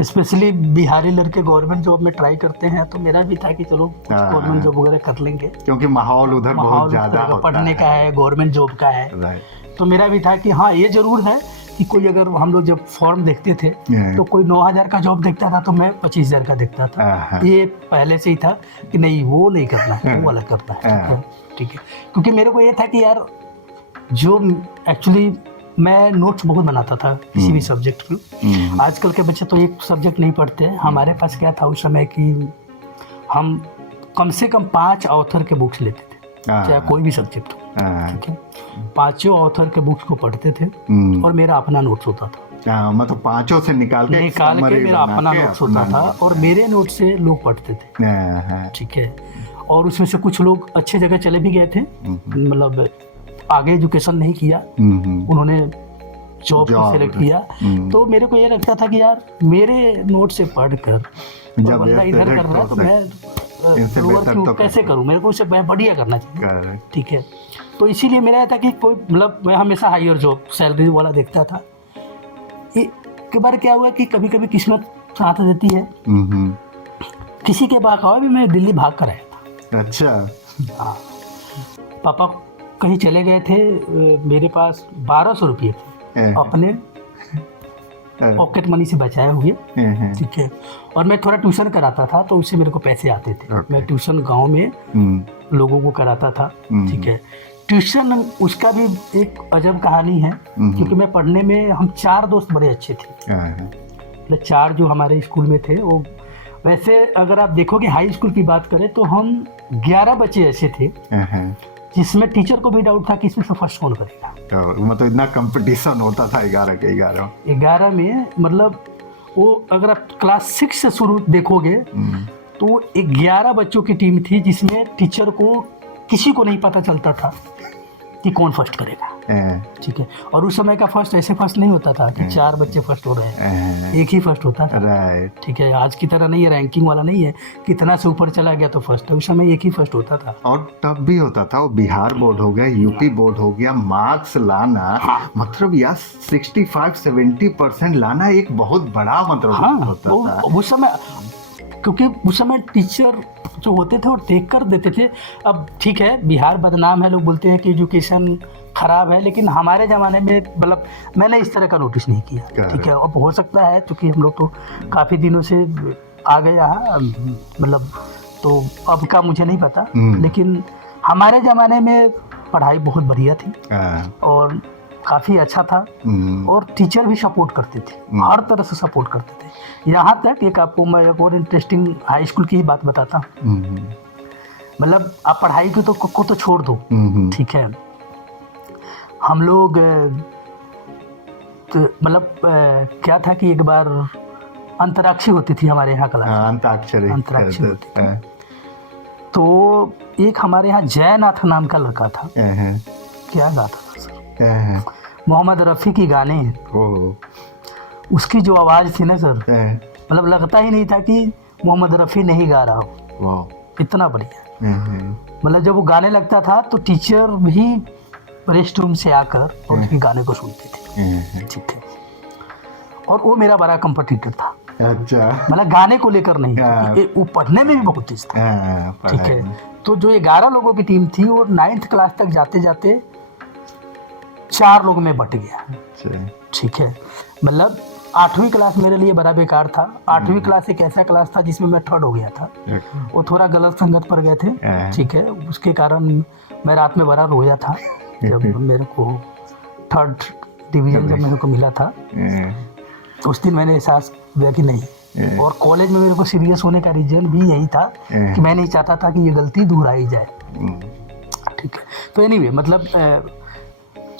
स्पेशली बिहारी लड़के गवर्नमेंट जॉब में ट्राई करते हैं, तो मेरा भी था कि चलो कुछ गवर्नमेंट जॉब वगैरह कर लेंगे, क्योंकि माहौल उधर बहुत ज़्यादा पढ़ने का है, गवर्नमेंट जॉब का है। तो मेरा भी था कि हाँ, ये जरूर है कि कोई, अगर हम लोग जब फॉर्म देखते थे तो कोई 9,000 का जॉब देखता था तो मैं 25,000 का देखता था। ये पहले से ही था कि नहीं, वो नहीं करना है, वो अलग करना है। ठीक है, क्योंकि मेरे को ये था कि यार, जो एक्चुअली मैं नोट्स बहुत बनाता था किसी भी सब्जेक्ट में। आजकल के बच्चे तो एक सब्जेक्ट नहीं पढ़ते हैं। हमारे पास क्या था उस समय कि हम कम से कम 5 ऑथर के बुक्स लेते थे, चाहे कोई भी सब्जेक्ट हो। ठीक है, 5 ऑथर के बुक्स को पढ़ते थे, और मेरा अपना नोट्स होता था। मतलब 5 से निकाल के मेरा अपना नोट्स होता था, और मेरे नोट से लोग पढ़ते थे। ठीक है, और उसमें से कुछ लोग अच्छे जगह चले भी गए थे, मतलब आगे एजुकेशन नहीं किया, उन्होंने जॉब को सिलेक्ट किया। तो मेरे को ये लगता था कि यार, मेरे नोट से पढ़कर बंदा इधर कर रहा है, तो मैं कैसे करूं, मेरे को उससे बढ़िया करना चाहिए। ठीक है, तो इसीलिए मेरा था कि कोई, मतलब मैं हमेशा हायर जॉब सैलरी वाला देखता था। एक बार क्या हुआ कि कभी कभी किस्मत साथ देती है, किसी के बहाव भी मैं दिल्ली भाग कर आया था। अच्छा। हाँ, पापा कहीं चले गए थे, मेरे पास 1200 रुपये थे अपने पॉकेट मनी से बचाए हुए। ठीक है, और मैं थोड़ा ट्यूशन कराता था, तो उससे मेरे को पैसे आते थे। मैं ट्यूशन गांव में लोगों को कराता था। ठीक है, ट्यूशन उसका भी एक अजब कहानी है, क्योंकि मैं पढ़ने में, हम 4 दोस्त बड़े अच्छे थे। मतलब 4 जो हमारे स्कूल में थे, वो वैसे अगर आप देखोगे हाई स्कूल की बात करें तो हम 11 बच्चे ऐसे थे जिसमें टीचर को भी डाउट था कि इसमें से फर्स्ट कौन करेगा। मतलब इतना कंपटीशन होता था 11 में। मतलब वो अगर आप क्लास 6 से शुरू देखोगे तो 11 बच्चों की टीम थी, जिसमें टीचर को किसी को नहीं पता चलता था कि कौन फर्स्ट करेगा। ठीक है, और उस समय का फर्स्ट ऐसे फर्स्ट नहीं होता था कि 4 बच्चे फर्स्ट हो रहे हैं, एक ही फर्स्ट होता था। ठीक है, आज की तरह नहीं है, रैंकिंग वाला नहीं है, कितना से ऊपर चला गया तो फर्स्ट है। उस समय एक ही फर्स्ट होता था। और तब भी होता था, वो बिहार बोर्ड हो गया, यूपी बोर्ड हो गया, मार्क्स लाना, मतलब यार 65-70% लाना एक बहुत बड़ा मतलब होता था। उस समय क्योंकि उस समय टीचर जो होते थे वो टेक कर देते थे। अब ठीक है, बिहार बदनाम है, लोग बोलते हैं कि एजुकेशन ख़राब है, लेकिन हमारे ज़माने में मतलब मैंने इस तरह का नोटिस नहीं किया। ठीक है, अब हो सकता है क्योंकि हम लोग तो काफ़ी दिनों से आ गए यहाँ, मतलब तो अब का मुझे नहीं पता, लेकिन हमारे ज़माने में पढ़ाई बहुत बढ़िया थी और काफ़ी अच्छा था और टीचर भी सपोर्ट करते थे, हर तरह से सपोर्ट करते थे। यहाँ तक एक आपको मैं एक और इंटरेस्टिंग हाई स्कूल की ही बात बताता हूँ। मतलब आप पढ़ाई को तो छोड़ दो, ठीक है, हम लोग तो मतलब क्या था कि एक बार अंतराक्षी होती थी हमारे यहाँ क्लास, अंतराक्षरी होती थी। तो एक हमारे यहाँ जयनाथ नाम का लड़का था, क्या गाता था सर, मोहम्मद रफ़ी की गाने, उसकी जो आवाज़ थी ना सर, मतलब लगता ही नहीं था कि मोहम्मद रफ़ी नहीं गा रहा हो, इतना बढ़िया। मतलब जब वो गाने लगता था तो टीचर भी रेस्ट रूम से आकर और उसके गाने को सुनते थे। ठीक है, और वो मेरा बड़ा कॉम्पिटिटर था। अच्छा, मतलब गाने को लेकर नहीं, वो पढ़ने में भी बहुत तेज था। ठीक है, तो जो 11 लोगों की टीम थी वो 9th क्लास तक जाते जाते 4 लोग में बट गया। ठीक है, मतलब 8वीं क्लास मेरे लिए बड़ा बेकार था। 8वीं क्लास एक ऐसा क्लास था जिसमें मैं 3rd हो गया था। वो थोड़ा गलत संगत पर गए थे। ठीक है, उसके कारण मैं रात में बड़ा रोया था जब मेरे को 3rd डिवीज़न जब मेरे को मिला था। उस दिन मैंने एहसास हुआ कि नहीं, और कॉलेज में मेरे को सीरियस होने का रीज़न भी यही था कि मैं नहीं चाहता था कि ये गलती दोहराई जाए। ठीक है, तो एनीवे मतलब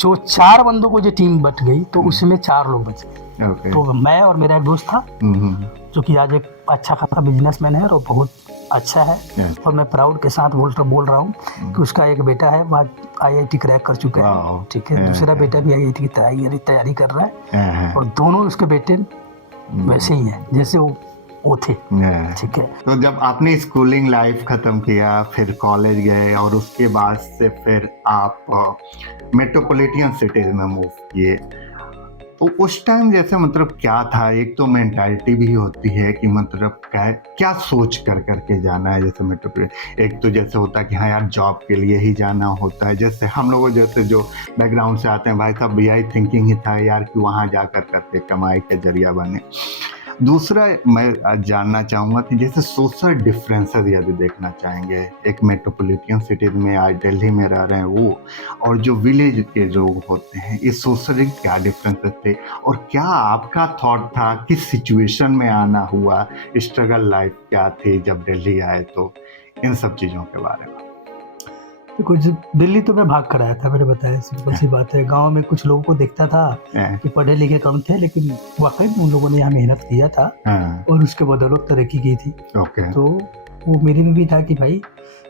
जो 4 बंदों को जो टीम बट गई तो उसमें 4 लोग बच गए। तो मैं और मेरा एक दोस्त था जो कि आज एक अच्छा खासा बिजनेसमैन है और बहुत अच्छा है, और मैं प्राउड के साथ बोल रहा हूँ कि उसका एक बेटा है वह IIT क्रैक कर चुका है। ठीक है, दूसरा बेटा भी IIT की तैयारी कर रहा है, और दोनों उसके बेटे वैसे ही हैं जैसे वो थे। ठीक है, तो जब आपने स्कूलिंग लाइफ खत्म किया, फिर कॉलेज गए और उसके बाद से फिर आप मेट्रोपॉलिटन सिटीज में मूव किए, तो उस टाइम जैसे मतलब क्या था, एक तो मेंटालिटी भी होती है कि मतलब क्या सोच करके जाना है, जैसे मेट्रोपॉलिटन एक तो जैसे होता है कि हाँ यार जॉब के लिए ही जाना होता है, जैसे हम लोगों जैसे जो बैकग्राउंड से आते हैं भाई साहब, यही थिंकिंग ही था यार कि वहाँ जा करके कमाई का जरिया बने। दूसरा मैं जानना चाहूँगा कि जैसे सोशल डिफरेंसेस यदि देखना चाहेंगे, एक मेट्रोपॉलिटन सिटीज में आज दिल्ली में रह रहे हैं वो, और जो विलेज के लोग होते हैं, इस सोशल क्या डिफरेंसेस थे, और क्या आपका थॉट था, किस सिचुएशन में आना हुआ, स्ट्रगल लाइफ क्या थी जब दिल्ली आए, तो इन सब चीज़ों के बारे में। कुछ दिल्ली तो मैं भाग कर आया था, मैंने बताया, सिंपल सी बात है। गांव में कुछ लोगों को देखता था कि पढ़े लिखे कम थे, लेकिन वाकई में उन लोगों ने यहाँ मेहनत किया था और उसके बदौलत तरक्की की थी। तो वो मेरे में भी था कि भाई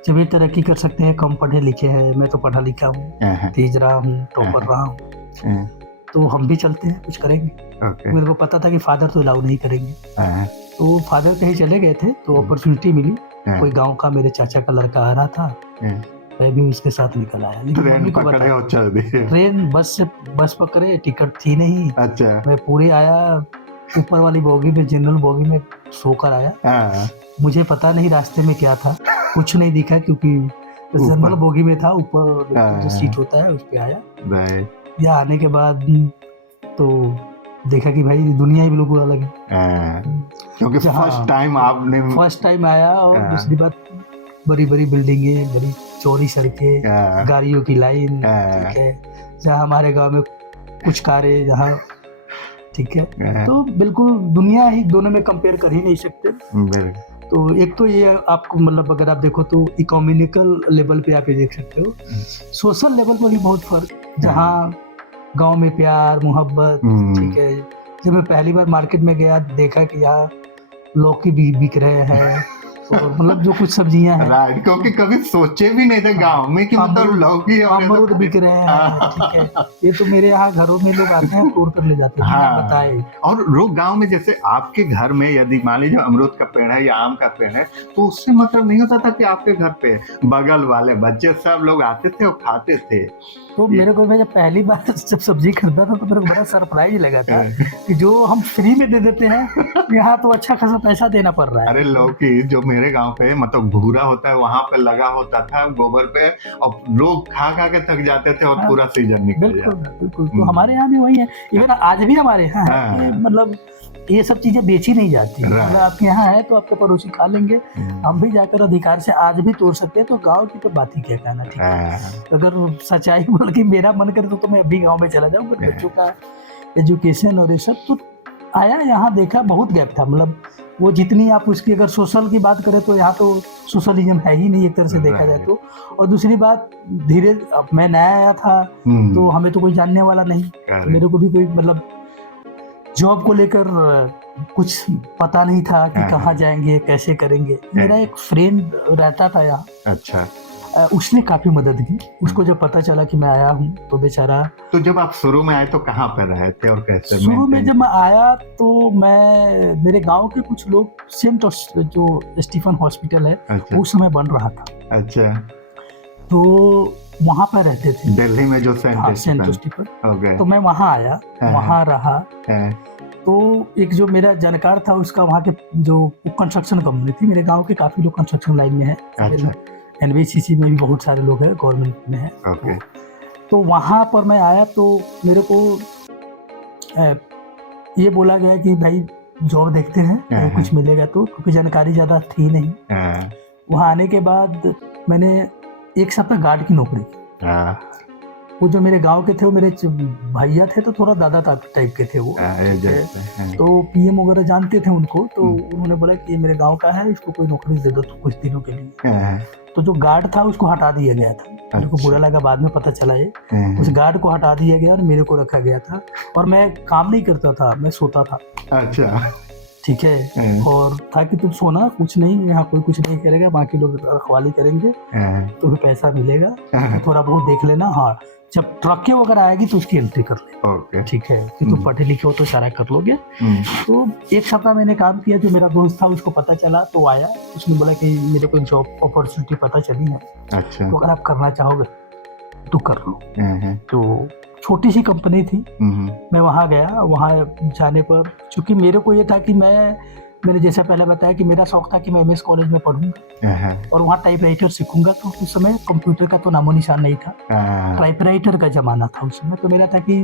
जब ये तरक्की कर सकते हैं, कम पढ़े लिखे हैं, मैं तो पढ़ा लिखा हूँ, तेज रहा हूँ, टॉपर रहा हूँ, तो हम भी चलते हैं, कुछ करेंगे। मेरे को पता था कि फादर तो अलाउ नहीं करेंगे, तो फादर कहीं चले गए थे, तो अपॉर्चुनिटी मिली, कोई गाँव का मेरे चाचा का लड़का आ रहा था, मैं भी उसके साथ निकल आया। ट्रेन पकड़े और चल दिए? ट्रेन बस पकड़े, टिकट थी नहीं। अच्छा, मैं पूरे आया ऊपर वाली बोगी में, जनरल बोगी में सोकर आया। मुझे पता नहीं रास्ते में क्या था, कुछ नहीं दिखा क्योंकि जनरल बोगी में था, ऊपर जो सीट होता है उस पे आया। या आने के बाद तो देखा कि भाई दुनिया ही बिल्कुल अलग है, क्योंकि फर्स्ट टाइम आया, और दूसरी बात बड़ी बड़ी बिल्डिंगें, बड़ी चौड़ी सड़कें, गाड़ियों की लाइन, ठीक है, जहाँ हमारे गांव में कुछ कारें, जहाँ ठीक है, तो बिल्कुल दुनिया ही दोनों में कंपेयर कर ही नहीं सकते। तो एक तो ये आपको मतलब अगर आप देखो तो इकोनॉमिकल लेवल पे आप ये देख सकते हो, सोशल लेवल पर भी बहुत फर्क, जहाँ गांव में प्यार मोहब्बत, ठीक है, जब मैं पहली बार मार्केट में गया देखा कि यहाँ लौकी भी बिक रहे हैं, और मतलब जो कुछ सब्जियां हैं, राइट, क्योंकि कभी सोचे भी नहीं थे गांव में कि मतलब लौकी अमरूद बिक रहे हैं, ठीक है, ये तो मेरे यहाँ घरों में लोग आते हैं तोड़ कर ले जाते हैं, बताए। और लोग गांव में जैसे आपके घर में यदि मान लीजिए अमरूद का पेड़ है या आम का पेड़ है, तो उससे मतलब नहीं होता था कि आपके घर पे बगल वाले बच्चे सब लोग आते थे और खाते थे। तो मेरे को, मैं जब पहली बार जब सब्जी खरीदा था तो मेरे को बड़ा सरप्राइज लगा था कि जो हम फ्री में दे देते हैं यहाँ तो अच्छा खासा पैसा देना पड़ रहा है। अरे लौकी जो मेरे गांव पे मतलब भूरा होता है वहां पे लगा होता था गोबर पे, और लोग खा खा के थक जाते थे और पूरा सीजन निकल जाता। बिल्कुल। तो हमारे यहाँ भी वही है, इवन आज भी हमारे यहाँ है कि मतलब ये सब चीजें बेची नहीं जाती। अगर आपके यहाँ है तो आपके पड़ोसी खा लेंगे, हम भी जाकर अधिकार से आज भी तोड़ सकते हैं। तो गांव की तो बात ही क्या कहना, ठीक है। अगर सच्चाई बोल के मेरा मन करे तो मैं अभी गांव में चला जाऊँ। बच्चों का एजुकेशन और ये सब तो आया यहाँ, देखा बहुत गैप था। मतलब वो जितनी आप उसकी अगर सोशल की बात करें तो यहाँ तो सोशलिज्म है ही नहीं एक तरह से देखा जाए तो। और दूसरी बात, धीरे मैं नया आया था तो हमें तो कोई जानने वाला नहीं, तो मेरे को भी कोई मतलब जॉब को लेकर कुछ पता नहीं था कि कहाँ जाएंगे कैसे करेंगे। मेरा एक फ्रेंड रहता था यहाँ, अच्छा, उसने काफी मदद की। उसको जब पता चला कि मैं आया हूँ तो बेचारा। तो जब आप शुरू में आए तो कहाँ पर रहे थे और कैसे? शुरू में जब मैं आया तो मेरे गांव के कुछ लोग सेंट जो स्टीफन हॉस्पिटल है, अच्छा, उस समय बन रहा था। अच्छा, तो वहाँ पर रहते थे दिल्ली में जो सेंट स्टीफन। तो मैं वहाँ आया, वहाँ रहा। तो एक जो मेरा जानकार था उसका वहाँ के जो कंस्ट्रक्शन कंपनी थी, मेरे गांव के काफी लोग कंस्ट्रक्शन लाइन में है। अच्छा। NBCC में भी बहुत सारे लोग हैं, गवर्नमेंट में है। तो वहाँ पर मैं आया तो मेरे को ये बोला गया कि भाई जॉब देखते हैं कुछ मिलेगा तो, क्योंकि जानकारी ज़्यादा थी नहीं। वहाँ आने के बाद मैंने 1 सप्ताह गार्ड की नौकरी की। वो जो मेरे गांव के थे वो मेरे भैया थे, तो थोड़ा दादा टाइप के थे वो। तो PM वगैरह जानते थे उनको, तो उन्होंने बोला कि ये मेरे गांव का है, इसको कोई नौकरी दे दो तो कुछ दिनों के लिए। तो जो गार्ड था उसको हटा दिया गया था। मेरे को बुरा लगा, बाद में पता चला ये उस गार्ड को हटा दिया गया और मेरे को रखा गया था। और मैं काम नहीं करता था, मैं सोता था। अच्छा, ठीक है। और था कि तुम सोना, कुछ नहीं, यहाँ कोई कुछ नहीं करेगा, बाकी लोग रखवाली करेंगे, तुम्हें पैसा मिलेगा, थोड़ा बहुत देख लेना। हाँ, जब ट्रकें वगैरह आएगी तो उसकी एंट्री कर ले, ठीक है, कि तुम पढ़े लिखे हो तो सारा कर लोगे। तो 1 सप्ताह मैंने काम किया। जो मेरा दोस्त था उसको पता चला तो आया, उसने बोला कि मेरे को एक जॉब अपॉर्चुनिटी पता चली है। अच्छा, तो अगर आप करना चाहोगे तो कर लो। तो छोटी सी कंपनी थी। मैं वहाँ गया। वहाँ जाने पर चूंकि मेरे को ये था कि मैंने जैसे पहले बताया कि मेरा शौक था कि मैं MS कॉलेज में पढ़ूंगा और वहाँ टाइपराइटर सीखूंगा। तो उस समय कंप्यूटर का तो नामो निशान नहीं था, टाइपराइटर का जमाना था उस समय। तो मेरा था कि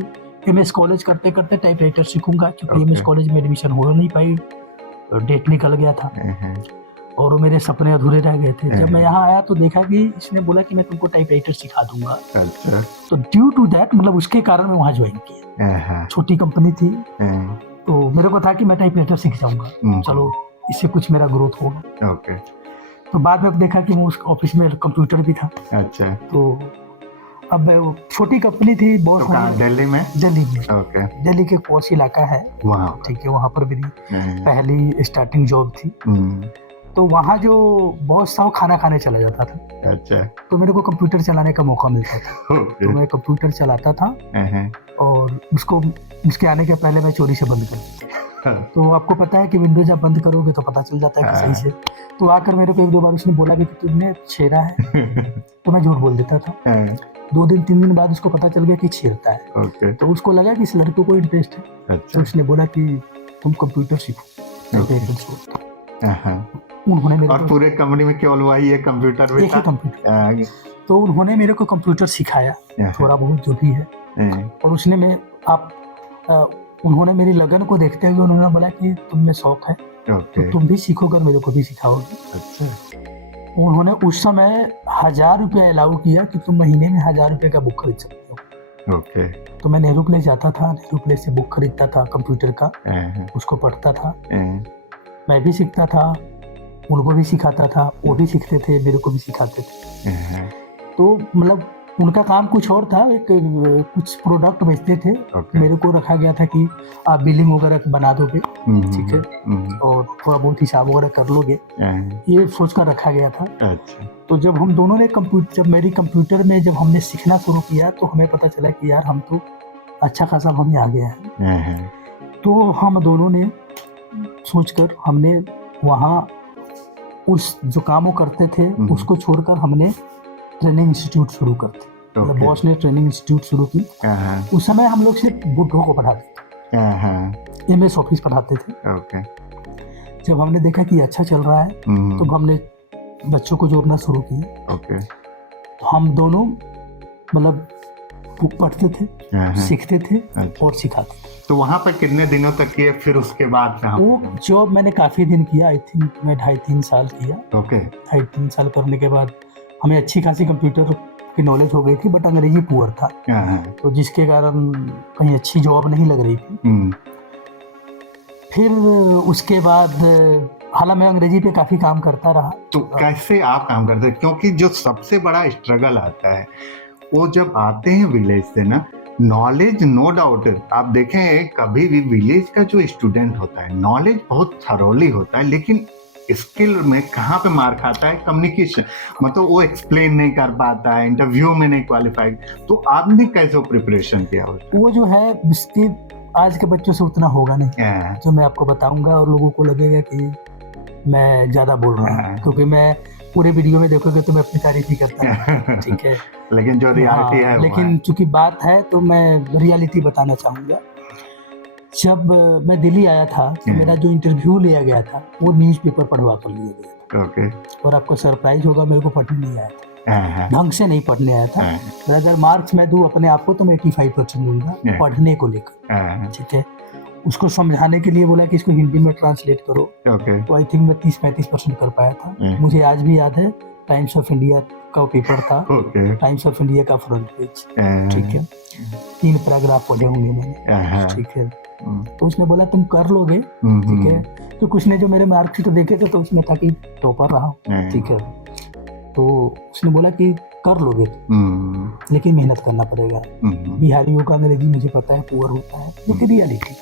MS कॉलेज करते करते टाइपराइटर सीखूंगा, क्योंकि MS कॉलेज में एडमिशन हो नहीं पाई, डेट निकल गया था और वो मेरे सपने अधूरे रह गए थे। जब मैं यहाँ आया तो देखा कि इसने बोला कि मैं तुमको टाइपराइटर सिखा दूंगा। अच्छा। तो ड्यू टू दैट, मतलब उसके कारण मैं वहाँ ज्वाइन किया। छोटी कंपनी थी तो मेरे को था कि मैं टाइपराइटर सीख जाऊंगा, चलो इससे कुछ मेरा ग्रोथ होगा। ओके। तो बाद में देखा कि उस ऑफिस में कंप्यूटर भी था। अच्छा। तो अब छोटी कंपनी थी, बॉस दिल्ली में। ओके। दिल्ली के पॉश इलाका है वहाँ, ठीक है, वहाँ पर मेरी पहली स्टार्टिंग जॉब थी। तो वहाँ जो बॉस था वो खाना खाने चला जाता था। अच्छा। तो मेरे को कंप्यूटर चलाने का मौका मिलता था। तो मैं कंप्यूटर चलाता था और उसके आने के पहले मैं चोरी से बंद कर। तो आपको पता है कि विंडोज जब बंद करोगे तो पता चल जाता है कि सही से। तो आकर मेरे को 1-2 बार उसने बोला कि तुमने छेड़ा है, तो मैं झूठ बोल देता था। 2 दिन 3 दिन बाद उसको पता चल गया कि छेड़ता है। तो उसको लगा कि इस लड़के को इंटरेस्ट है। तो उसने बोला कि तुम कंप्यूटर सीखो। उन्होंने मेरे और पूरे कंपनी में केवल वही एक कंप्यूटर भी था। कंप्यूटर। तो उन्होंने मेरे को कंप्यूटर सिखाया थोड़ा बहुत जो भी है। और उन्होंने मेरी लगन को देखते हुए उन्होंने बोला कि तुम में शौक है तो तुम भी सीखोगे, मेरे को भी सिखाओगे। अच्छा। उन्होंने उस समय 1000 रुपया अलाउ किया कि तुम महीने में 1000 रुपये का बुक खरीद सकते हो। ओके। तो मैं नेहरू प्लेस जाता था, नेहरू प्लेस से बुक खरीदता था कंप्यूटर का, उसको पढ़ता था, मैं भी सीखता था, उनको भी सिखाता था, वो भी सीखते थे, मेरे को भी सिखाते थे। तो मतलब उनका काम कुछ और था, कुछ प्रोडक्ट बेचते थे। मेरे को रखा गया था कि आप बिलिंग वगैरह बना दोगे, ठीक है, और थोड़ा बहुत हिसाब वगैरह कर लोगे, ये सोच कर रखा गया था। अच्छा। तो जब हम दोनों ने जब मेरी कंप्यूटर में जब हमने सीखना शुरू किया तो हमें पता चला कि यार हम तो अच्छा खासा हम आ गया है। तो हम दोनों ने सोचकर हमने वहाँ उस जो काम वो करते थे उसको छोड़कर हमने ट्रेनिंग इंस्टीट्यूट शुरू कर दी। Okay. बॉस ने ट्रेनिंग इंस्टीट्यूट शुरू की। उस समय हम लोग सिर्फ बुढ़ों को पढ़ाते थे, MS ऑफिस पढ़ाते थे। Okay. जब हमने देखा कि अच्छा चल रहा है तो हमने बच्चों को जोड़ना शुरू किया। Okay. तो हम दोनों मतलब बुक पढ़ते थे, सीखते थे और सिखाते थे। तो वहाँ पर कितने दिनों तक किए, फिर उसके बाद वो जॉब मैंने काफ़ी दिन किया, आई थिंक मैं 2.5-3 साल किया। ओके। 2.5-3 साल करने के बाद हमें अच्छी खासी कंप्यूटर की नॉलेज हो गई थी, बट अंग्रेजी पुअर था, तो जिसके कारण कहीं अच्छी जॉब नहीं लग रही थी। फिर उसके बाद हालांकि मैं अंग्रेजी पे काफ़ी काम करता रहा। तो कैसे आप काम करते, क्योंकि जो सबसे बड़ा स्ट्रगल आता है वो जब आते हैं विलेज से ना, नॉलेज नो डाउट आप देखें कभी भी विलेज का जो स्टूडेंट होता है नॉलेज बहुत थरोली होता है, लेकिन स्किल में कहाँ पे मार खाता है, कम्युनिकेशन, मतलब वो एक्सप्लेन नहीं कर पाता है, इंटरव्यू में नहीं क्वालिफाइड। तो आपने कैसे प्रिपरेशन किया? वो जो है इसके आज के बच्चों से उतना होगा नहीं जो मैं आपको बताऊंगा, और लोगों को लगेगा कि मैं ज़्यादा बोल रहा हूँ, क्योंकि मैं पूरे वीडियो में देखोगे तो मैं अपनी तारीफ ही करता हूँ, ठीक है। लेकिन जो रियलिटी है, लेकिन चूंकि बात है तो मैं रियलिटी बताना चाहूँगा। जब मैं दिल्ली आया था तो मेरा जो इंटरव्यू लिया गया था वो न्यूज़पेपर पढ़वा कर लिया गया था। और आपको सरप्राइज होगा, मेरे को पढ़ने नहीं आया था, ढंग से नहीं पढ़ने आया था। अगर मार्क्स मैं दूँ अपने आप को तो मैं 85% दूंगा पढ़ने को लेकर, ठीक है। उसको समझाने के लिए बोला कि इसको हिंदी में ट्रांसलेट करो, तो आई थिंक मैं 30-35% कर पाया था। मुझे आज भी याद है, टाइम्स ऑफ इंडिया का पेपर था, टाइम्स ऑफ इंडिया का फ्रंट पेज, ठीक है, 3 पैराग्राफ पढ़े होंगे मैंने, ठीक है। तो उसने बोला तुम कर लोगे, ठीक है। तो कुछ ने जो मेरे मार्कशीट देखे थे तो उसमें था कि टॉपर रहा, ठीक है। तो उसने बोला कि कर लोगे लेकिन मेहनत करना पड़ेगा। बिहारियों का अंग्रेजी मुझे पता है पुअर होता है, लेकिन रियलिटी।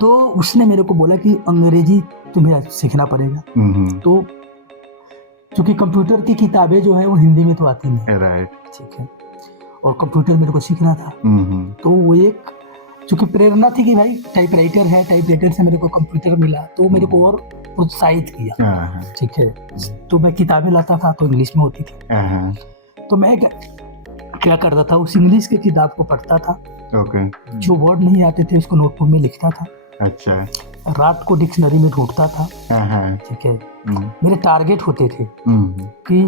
तो उसने मेरे को बोला कि अंग्रेजी तुम्हें सीखना पड़ेगा। तो क्योंकि कंप्यूटर की किताबें जो है वो हिंदी में तो आती नहीं, ठीक है, और कंप्यूटर मेरे को सीखना था। तो वो एक चूंकि प्रेरणा थी कि भाई टाइपराइटर है, टाइपराइटर से मेरे को कंप्यूटर मिला, तो मेरे को और उत्साहित किया, ठीक है। तो मैं किताबें लाता था तो इंग्लिश में होती थी, तो मैं क्या करता था, उस इंग्लिश की किताब को पढ़ता था, जो वर्ड नहीं आते थे उसको नोटबुक में लिखता था, अच्छा, रात को डिक्शनरी में ढूंढता था, ठीक है। मेरे टारगेट होते थे कि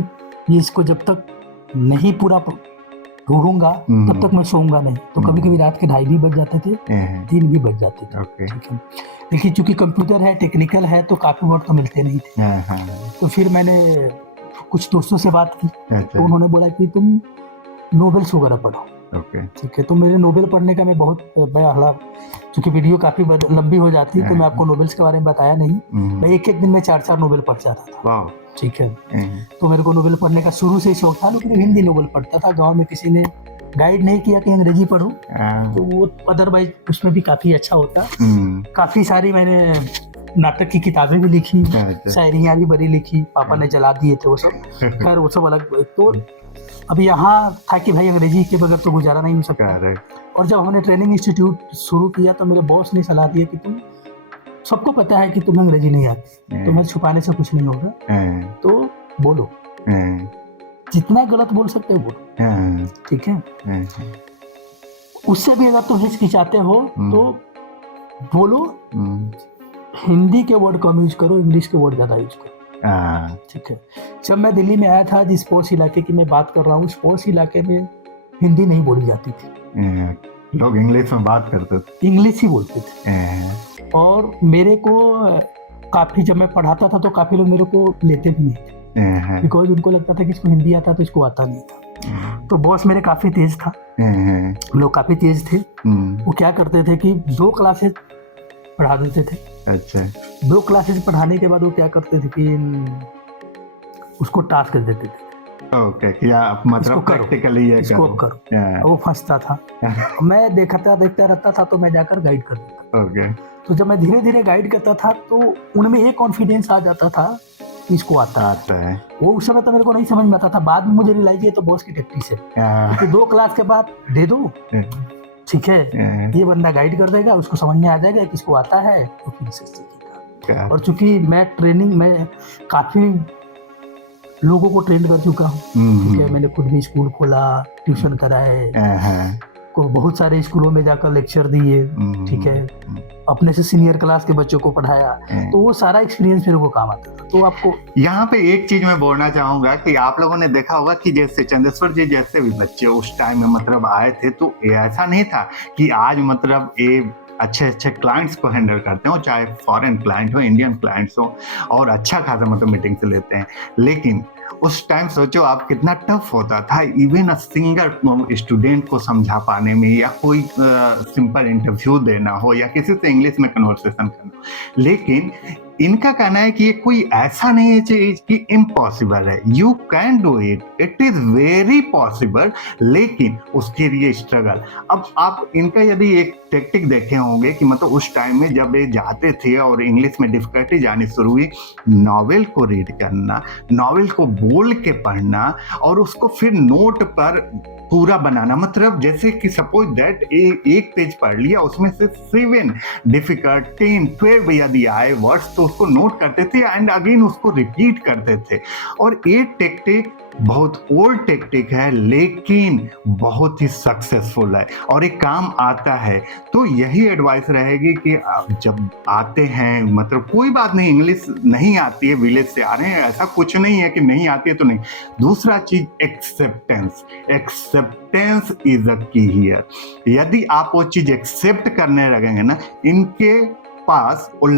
ये इसको जब तक नहीं पूरा ढूंढूंगा तब तक मैं सोऊंगा नहीं। तो कभी कभी रात के 2:30 भी बज जाते थे, 3 भी बज जाते थे, ठीक है। लेकिन चूंकि कंप्यूटर है, टेक्निकल है, तो काफी वर्ड तो मिलते नहीं थे। तो फिर मैंने कुछ दोस्तों से बात की, तो उन्होंने बोला कि तुम नोवेल्स वगैरह पढ़ो, ठीक है। तो मेरे नोवेल पढ़ने का मैं बहुत बड़ा, क्योंकि वीडियो काफी लंबी हो जाती है तो मैं आपको नोवेल्स के बारे में बताया नहीं। मैं एक दिन में 4-4 नोवेल पढ़ जाता था, ठीक है। तो मेरे को नोवेल पढ़ने का शुरू से ही शौक था, लेकिन हिंदी नोवेल पढ़ता था। गांव में किसी ने गाइड नहीं किया कि अंग्रेजी पढ़ो, तो वो अदरवाइज उसमें भी काफी अच्छा होता। काफी सारी मैंने नाटक की किताबें भी लिखी, शायरियाँ भी बड़ी लिखी, पापा ने जला दिए थे वो सब, खैर वो सब अलग। तो अब यहाँ था कि भाई अंग्रेजी के बगैर तो गुजारा नहीं हो सकता। और जब हमने ट्रेनिंग इंस्टीट्यूट शुरू किया तो मेरे बॉस ने सलाह दिया कि तुम, सबको पता है कि तुम्हें अंग्रेजी नहीं आती, तुम्हें छुपाने से कुछ नहीं होगा, तो बोलो, जितना गलत बोल सकते हो बोलो, ठीक है। उससे भी अगर तुम हिचकिचाते हो तो बोलो, हिंदी के वर्ड कम यूज करो, इंग्लिश के वर्ड ज्यादा यूज करो, ठीक है। जब मैं दिल्ली में आया था, जिस पोस्ट इलाके की मैं बात कर रहा हूँ, उस पोस्ट इलाके में हिंदी नहीं बोली जाती थी, लोग इंग्लिश में बात करते थे, इंग्लिश ही बोलते थे। और मेरे को काफी, जब मैं पढ़ाता था तो काफी लोग मेरे को लेते भी नहीं थे, बिकॉज उनको लगता था कि इसको हिंदी आता तो इसको आता नहीं था। तो बॉस मेरे काफी तेज था, लोग काफी तेज थे। वो क्या करते थे कि 2 क्लासेस पढ़ा देते थे, अच्छा। 2 क्लासेस पढ़ाने के बाद वो क्या करते थे कि उसको टास्क दे देते थे, मतलब प्रैक्टिकली ये इसको करो। वो फंसता था, मैं देखता रहता था, तो मैं जाकर गाइड कर देता। तो जब मैं धीरे धीरे गाइड करता था तो उनमें एक कॉन्फिडेंस आ जाता था कि इसको आता है। वो उस समय तो मेरे को नहीं समझ में आता था, बाद में मुझे रियलाइज किया तो बॉस की टैक्टिस है कि 2 क्लास के बाद दे दो, ठीक है, ये बंदा गाइड कर देगा, उसको समझ में आ जाएगा कि इसको आता है, तो फिर से सीखेगा। और चूंकि मैं ट्रेनिंग में काफी लोगों को ट्रेन कर चुका हूँ, ठीक है। मैंने खुद भी स्कूल खोला, ट्यूशन कराए, को बहुत सारे स्कूलों में जाकर लेक्चर दिए, ठीक है। अपने से सीनियर क्लास के बच्चों को पढ़ाया, तो वो सारा एक्सपीरियंस मेरे को काम आता था। तो आपको यहाँ पे एक चीज मैं बोलना चाहूंगा कि आप लोगों ने देखा होगा कि जैसे चंदेश्वर जी जैसे भी बच्चे उस टाइम में मतलब आए थे, तो ऐसा नहीं था कि आज मतलब ये अच्छे अच्छे क्लाइंट्स को हैंडल करते हो, चाहे फॉरेन क्लाइंट हो, इंडियन क्लाइंट्स हो, और अच्छा खासा मतलब मीटिंग से लेते हैं। लेकिन उस टाइम सोचो आप कितना टफ होता था इवन अ सिंगल स्टूडेंट को समझा पाने में, या कोई सिंपल इंटरव्यू देना हो, या किसी से इंग्लिश में कन्वर्सेशन करना। लेकिन इनका कहना है कि ये कोई ऐसा नहीं है चीज कि इम्पॉसिबल है, you can do it, it is very possible, लेकिन उसके लिए स्ट्रगल। अब आप इनका यदि एक टेक्टिक देखे होंगे कि मतलब उस टाइम में जब ये जाते थे और इंग्लिश में डिफिकल्टी जानी शुरू हुई, नॉवेल को रीड करना, नॉवेल को बोल के पढ़ना, और उसको फिर नोट पर पूरा बनाना। मतलब जैसे कि सपोज दैट एक पेज पढ़ लिया, उसमें से 7 डिफिकल्ट 10 12 यदि आए वर्ड्स तो उसको नोट करते थे एंड अगेन उसको रिपीट करते थे। और ये टेक्टिक बहुत ओल्ड टेक्टिक है, लेकिन बहुत ही सक्सेसफुल है और एक काम आता है। तो यही एडवाइस रहेगी कि आप जब आते हैं, मतलब कोई बात नहीं, इंग्लिश नहीं आती है, विलेज से आ रहे हैं, ऐसा कुछ नहीं है कि नहीं आती है तो नहीं। दूसरा चीज एक्सेप्टेंस, एक्सेप्टेंस इज अ की हियर। यदि आप वो चीज एक्सेप्ट करने लगेंगे ना, इनके पास वो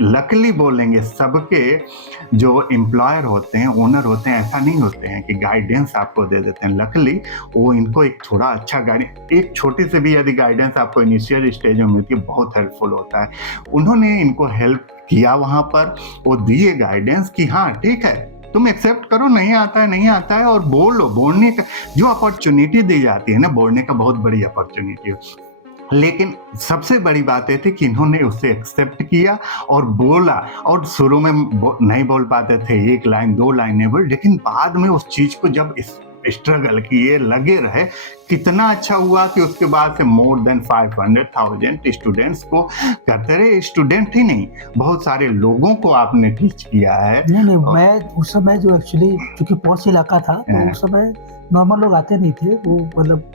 लकली बोलेंगे, सबके जो एम्प्लॉयर होते हैं, ओनर होते हैं, ऐसा नहीं होते हैं कि गाइडेंस आपको दे देते हैं। लकली वो इनको एक थोड़ा अच्छा गाइडेंस, एक छोटी से भी यदि गाइडेंस आपको इनिशियल स्टेज में मिलती है, बहुत हेल्पफुल होता है। उन्होंने इनको हेल्प किया, वहाँ पर वो दिए गाइडेंस कि हाँ ठीक है, तुम एक्सेप्ट करो, नहीं आता है और बोलो। बोलने का जो अपॉर्चुनिटी दी जाती है ना, बोलने का बहुत बड़ी अपॉर्चुनिटी है। लेकिन सबसे बड़ी बात ये थी कि इन्होंने उसे एक्सेप्ट किया और बोला। और शुरू में नहीं बोल पाते थे, 1 लाइन 2 लाइन नहीं बोल, लेकिन बाद में उस चीज को जब स्ट्रगल किए, लगे रहे, कितना अच्छा हुआ कि उसके बाद से मोर देन 500,000 स्टूडेंट्स को करते रहे। स्टूडेंट ही नहीं, बहुत सारे लोगों को आपने टीच किया है। नहीं, मैं उस समय जो एक्चुअली चूंकि पॉश इलाका था, तो उस समय नॉर्मल लोग आते नहीं थे। वो मतलब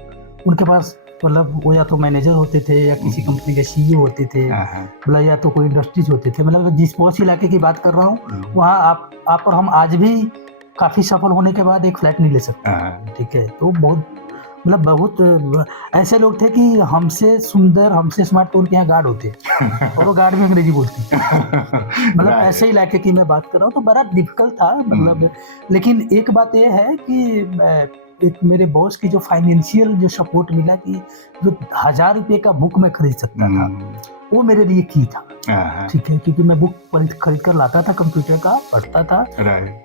उनके पास मतलब वो या तो मैनेजर होते थे या किसी कंपनी के सीईओ होते थे, मतलब या तो कोई इंडस्ट्रीज होते थे। मतलब जिस पॉश इलाके की बात कर रहा हूँ, वहाँ आप और हम आज भी काफी सफल होने के बाद एक फ्लैट नहीं ले सकते, ठीक है। तो बहुत ऐसे लोग थे कि हमसे सुंदर, हमसे स्मार्ट तो उनके यहाँ गार्ड होते और वो गार्ड में अंग्रेजी बोलते। मतलब ऐसे इलाके की मैं बात कर रहा हूँ, तो बड़ा डिफिकल्ट था मतलब। लेकिन एक बात ये है कि एक मेरे बॉस की जो फाइनेंशियल जो सपोर्ट मिला कि जो 1000 रुपये का बुक मैं खरीद सकता था, वो मेरे लिए की था, ठीक है। क्योंकि मैं बुक खरीद कर लाता था, कंप्यूटर का पढ़ता था।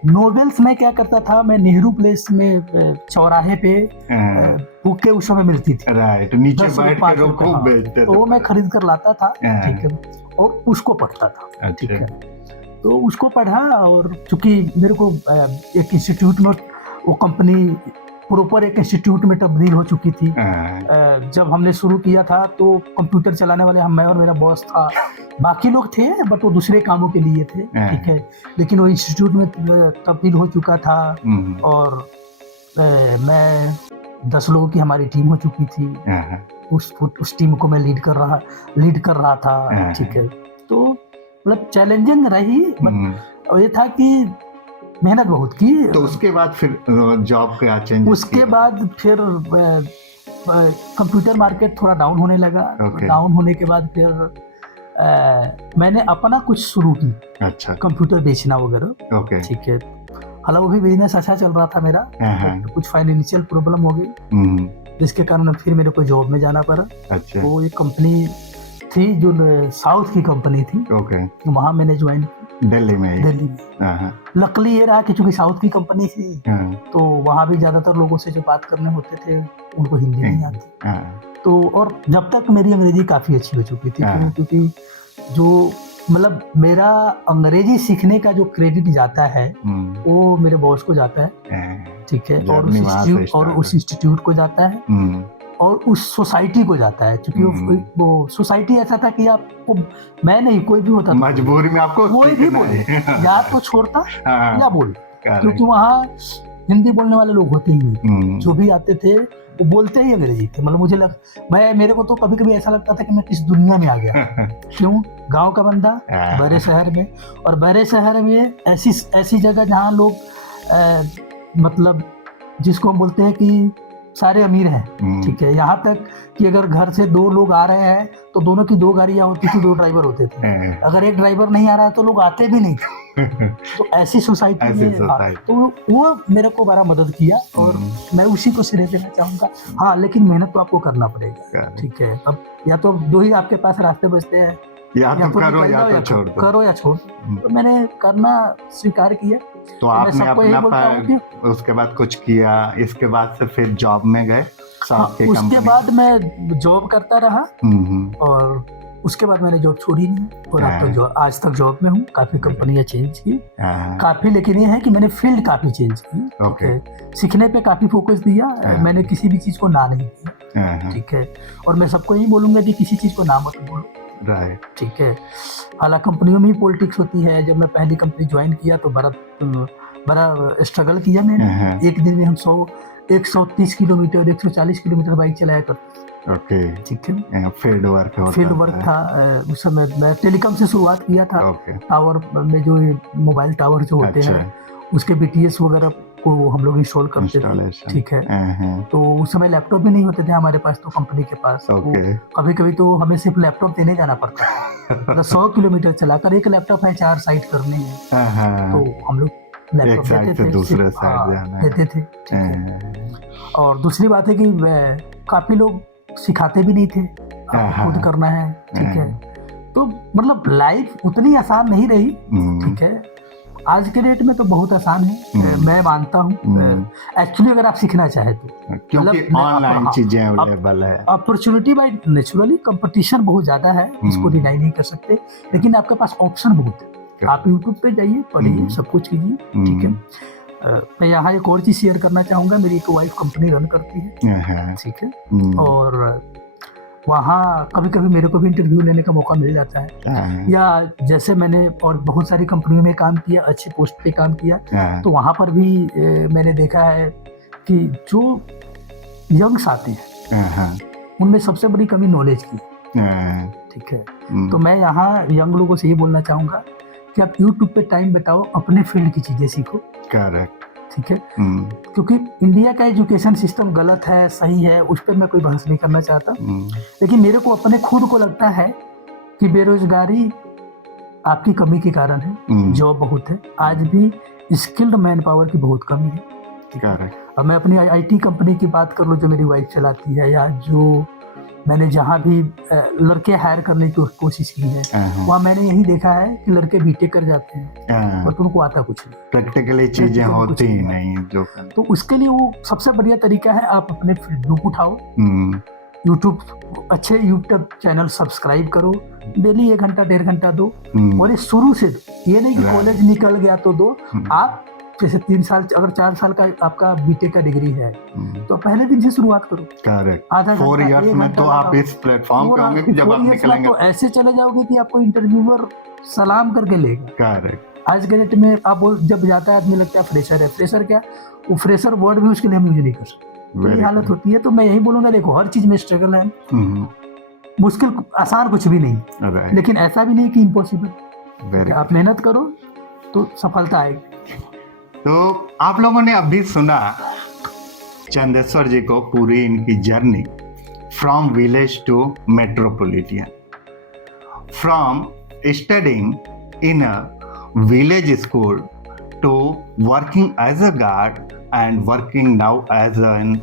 नॉवेल्स में क्या करता था, मैं नेहरू प्लेस में चौराहे पे बुक के उस समय मिलती थी, नीचे बैठ के लोग खूब बेचते थे, तो वो मैं खरीद कर लाता था, ठीक है, और उसको पढ़ता था, ठीक है। तो उसको पढ़ा, और चूंकि मेरे को एक इंस्टीट्यूट में वो कंपनी प्रॉपर एक इंस्टीट्यूट में तब्दील हो चुकी थी। जब हमने शुरू किया था तो कंप्यूटर चलाने वाले मैं और मेरा बॉस था, बाकी लोग थे बट वो दूसरे कामों के लिए थे, ठीक है। लेकिन वो इंस्टीट्यूट में तब्दील हो चुका था, और मैं 10 लोगों की हमारी टीम हो चुकी थी। उस टीम को मैं लीड कर रहा था, ठीक है। तो मतलब चैलेंजिंग रही, और ये था कि मेहनत बहुत की। तो उसके बाद फिर जॉब का चेंज, उसके बाद फिर कंप्यूटर मार्केट थोड़ा डाउन होने लगा। डाउन होने के बाद फिर मैंने अपना कुछ शुरू की, अच्छा, कंप्यूटर बेचना वगैरह, ठीक है। हालांकि वो भी बिजनेस अच्छा चल रहा था मेरा, तो कुछ फाइनेंशियल प्रॉब्लम हो गई, जिसके कारण फिर मेरे को जॉब में जाना पड़ा। अच्छा। वो एक कंपनी थी जो साउथ की कंपनी थी, वहाँ मैंने ज्वाइन दिल्ली में। लकली ये रहा कि चूंकि साउथ की कंपनी थी, तो वहाँ भी ज्यादातर लोगों से जो बात करने होते थे उनको हिंदी नहीं आती। तो और जब तक मेरी अंग्रेजी काफी अच्छी हो चुकी थी, क्योंकि जो मतलब मेरा अंग्रेजी सीखने का जो क्रेडिट जाता है वो मेरे बॉस को जाता है, ठीक है, और उस इंस्टीट्यूट को जाता है, और उस सोसाइटी को जाता है। क्योंकि वो सोसाइटी ऐसा था कि आपको, मैं नहीं, कोई भी होता मजबूरी में आपको कोई भी बोले, या तो छोड़ता या बोल, क्योंकि वहाँ हिंदी बोलने वाले लोग होते ही नहीं, जो भी आते थे वो बोलते ही अंग्रेजी थे। मतलब मेरे को तो कभी कभी ऐसा लगता था कि मैं किस दुनिया में आ गया। क्यों? गांव का बंदा बड़े शहर में, और बड़े शहर में ऐसी जगह जहाँ लोग मतलब जिसको हम बोलते हैं कि सारे अमीर हैं, ठीक है। यहाँ तक कि अगर घर से 2 लोग आ रहे हैं तो दोनों की 2 गाड़ियाँ होती थी, 2 ड्राइवर होते थे। अगर एक ड्राइवर नहीं आ रहा है तो लोग आते भी नहीं थे। तो ऐसी सोसाइटी में तो वो मेरे को बड़ा मदद किया, और मैं उसी को श्रेय देना चाहूँगा। हाँ, लेकिन मेहनत तो आपको करना पड़ेगा, ठीक है। अब या तो 2 ही आपके पास रास्ते बचते हैं, या तो करो या छोड़। तो मैंने करना स्वीकार किया। तो आपने अपना उसके बाद कुछ किया, इसके बाद से फिर जॉब में गए? उसके बाद मैं जॉब करता रहा, और उसके बाद मैंने जॉब छोड़ी नहीं, और आज तक जॉब में हूँ। काफी कंपनियां चेंज की, काफी, लेकिन ये है कि मैंने फील्ड काफी चेंज की। सीखने पे काफी फोकस दिया, मैंने किसी भी चीज को ना नहीं किया, ठीक है। और मैं सबको यही बोलूंगा कि किसी चीज को ना मत बोलो, ठीक है। हालांकि कंपनियों में ही पॉलिटिक्स होती है। जब मैं पहली कंपनी ज्वाइन किया तो बड़ा स्ट्रगल किया मैंने। एक दिन में हम 130 किलोमीटर 140 किलोमीटर बाइक चलाया करते, ठीक है। फील्ड वर्क था। उस समय मैं टेलीकॉम से शुरुआत किया था। टावर में जो मोबाइल टावर जो होते हैं उसके BTS वगैरह को हम लोग इंस्टॉल करते थे, ठीक है। तो उस समय लैपटॉप भी नहीं होते थे हमारे पास, तो कंपनी के पास कभी कभी तो हमें सिर्फ लैपटॉप देने जाना पड़ता था। मतलब 100 किलोमीटर चलाकर एक लैपटॉप है, 4 साइट करने हैं, तो हम लोग लैपटॉप देते थे, ठीक है। और दूसरी बात है कि काफी लोग सिखाते भी नहीं थे, खुद करना है, ठीक है। तो मतलब लाइफ उतनी आसान नहीं रही, ठीक है। आज के डेट में तो बहुत आसान है, मैं मानता हूँ। एक्चुअली अगर आप सीखना चाहे तो, क्योंकि ऑनलाइन चीजें अवेलेबल है, अपॉर्चुनिटी बाय नेचुरली कंपटीशन बहुत ज्यादा है, इसको डिनाई नहीं कर सकते, लेकिन आपके पास ऑप्शन बहुत है। आप यूट्यूब पे जाइए, पढ़िए, सब कुछ कीजिए, ठीक है। मैं यहाँ एक और चीज शेयर करना चाहूंगा। मेरी एक वाइफ कंपनी रन करती है, ठीक है, और वहाँ कभी कभी मेरे को भी इंटरव्यू लेने का मौका मिल जाता है। या जैसे मैंने और बहुत सारी कंपनियों में काम किया, अच्छी पोस्ट पे काम किया, तो वहाँ पर भी मैंने देखा है कि जो यंग्स आते हैं उनमें सबसे बड़ी कमी नॉलेज की, ठीक है। तो मैं यहाँ यंग लोगों से ये बोलना चाहूँगा कि आप यूट्यूब पे टाइम बताओ, अपने फील्ड की चीज़ें सीखो, ठीक है। क्योंकि इंडिया का एजुकेशन सिस्टम गलत है, सही है, उस पर मैं कोई बहस नहीं करना चाहता, लेकिन मेरे को अपने खुद को लगता है कि बेरोजगारी आपकी कमी के कारण है। जॉब बहुत है, आज भी स्किल्ड मैन पावर की बहुत कमी है। अब मैं अपनी IT कंपनी की बात कर लूँ जो मेरी वाइफ चलाती है, या जो मैंने जहाँ भी लड़के हायर करने की कोशिश की है, वहाँ मैंने यही देखा है कि लड़के BTech कर जाते हैं, बट उनको आता कुछ नहीं, प्रैक्टिकली चीजें होती ही नहीं जो। तो उसके लिए वो सबसे बढ़िया तरीका है, आप अपने ग्रुप उठाओ, अच्छे यूट्यूब चैनल सब्सक्राइब करो, डेली 1 घंटा 1.5 घंटा दो, और ये शुरू से दो। ये नहीं कि कॉलेज निकल गया तो दो। आप जैसे 3 साल, अगर 4 साल का आपका BTech का डिग्री है, तो पहले दिन से शुरुआत करो। आधा 4 इयर्स में तो आप इस प्लेटफॉर्म पे होंगे कि जब आप निकलेंगे तो ऐसे चले जाओगे कि आपको इंटरव्यूअर सलाम करके लेगा। आज के डेट में आप जब जाता है आदमी लगता है फ्रेशर है। फ्रेशर क्या, वो फ्रेशर वर्ड भी उसके लिए हम यूज नहीं कर सकते, ये हालत होती है। तो मैं यही बोलूंगा, देखो हर चीज में स्ट्रगल है, मुश्किल आसान कुछ भी नहीं, लेकिन ऐसा भी नहीं कि इम्पॉसिबल। आप मेहनत करो तो सफलता आएगी। तो आप लोगों ने अभी सुना चंदेश्वर जी को, पूरी इनकी journey from village to metropolitan, from studying in a village school to working as a guard and working now as an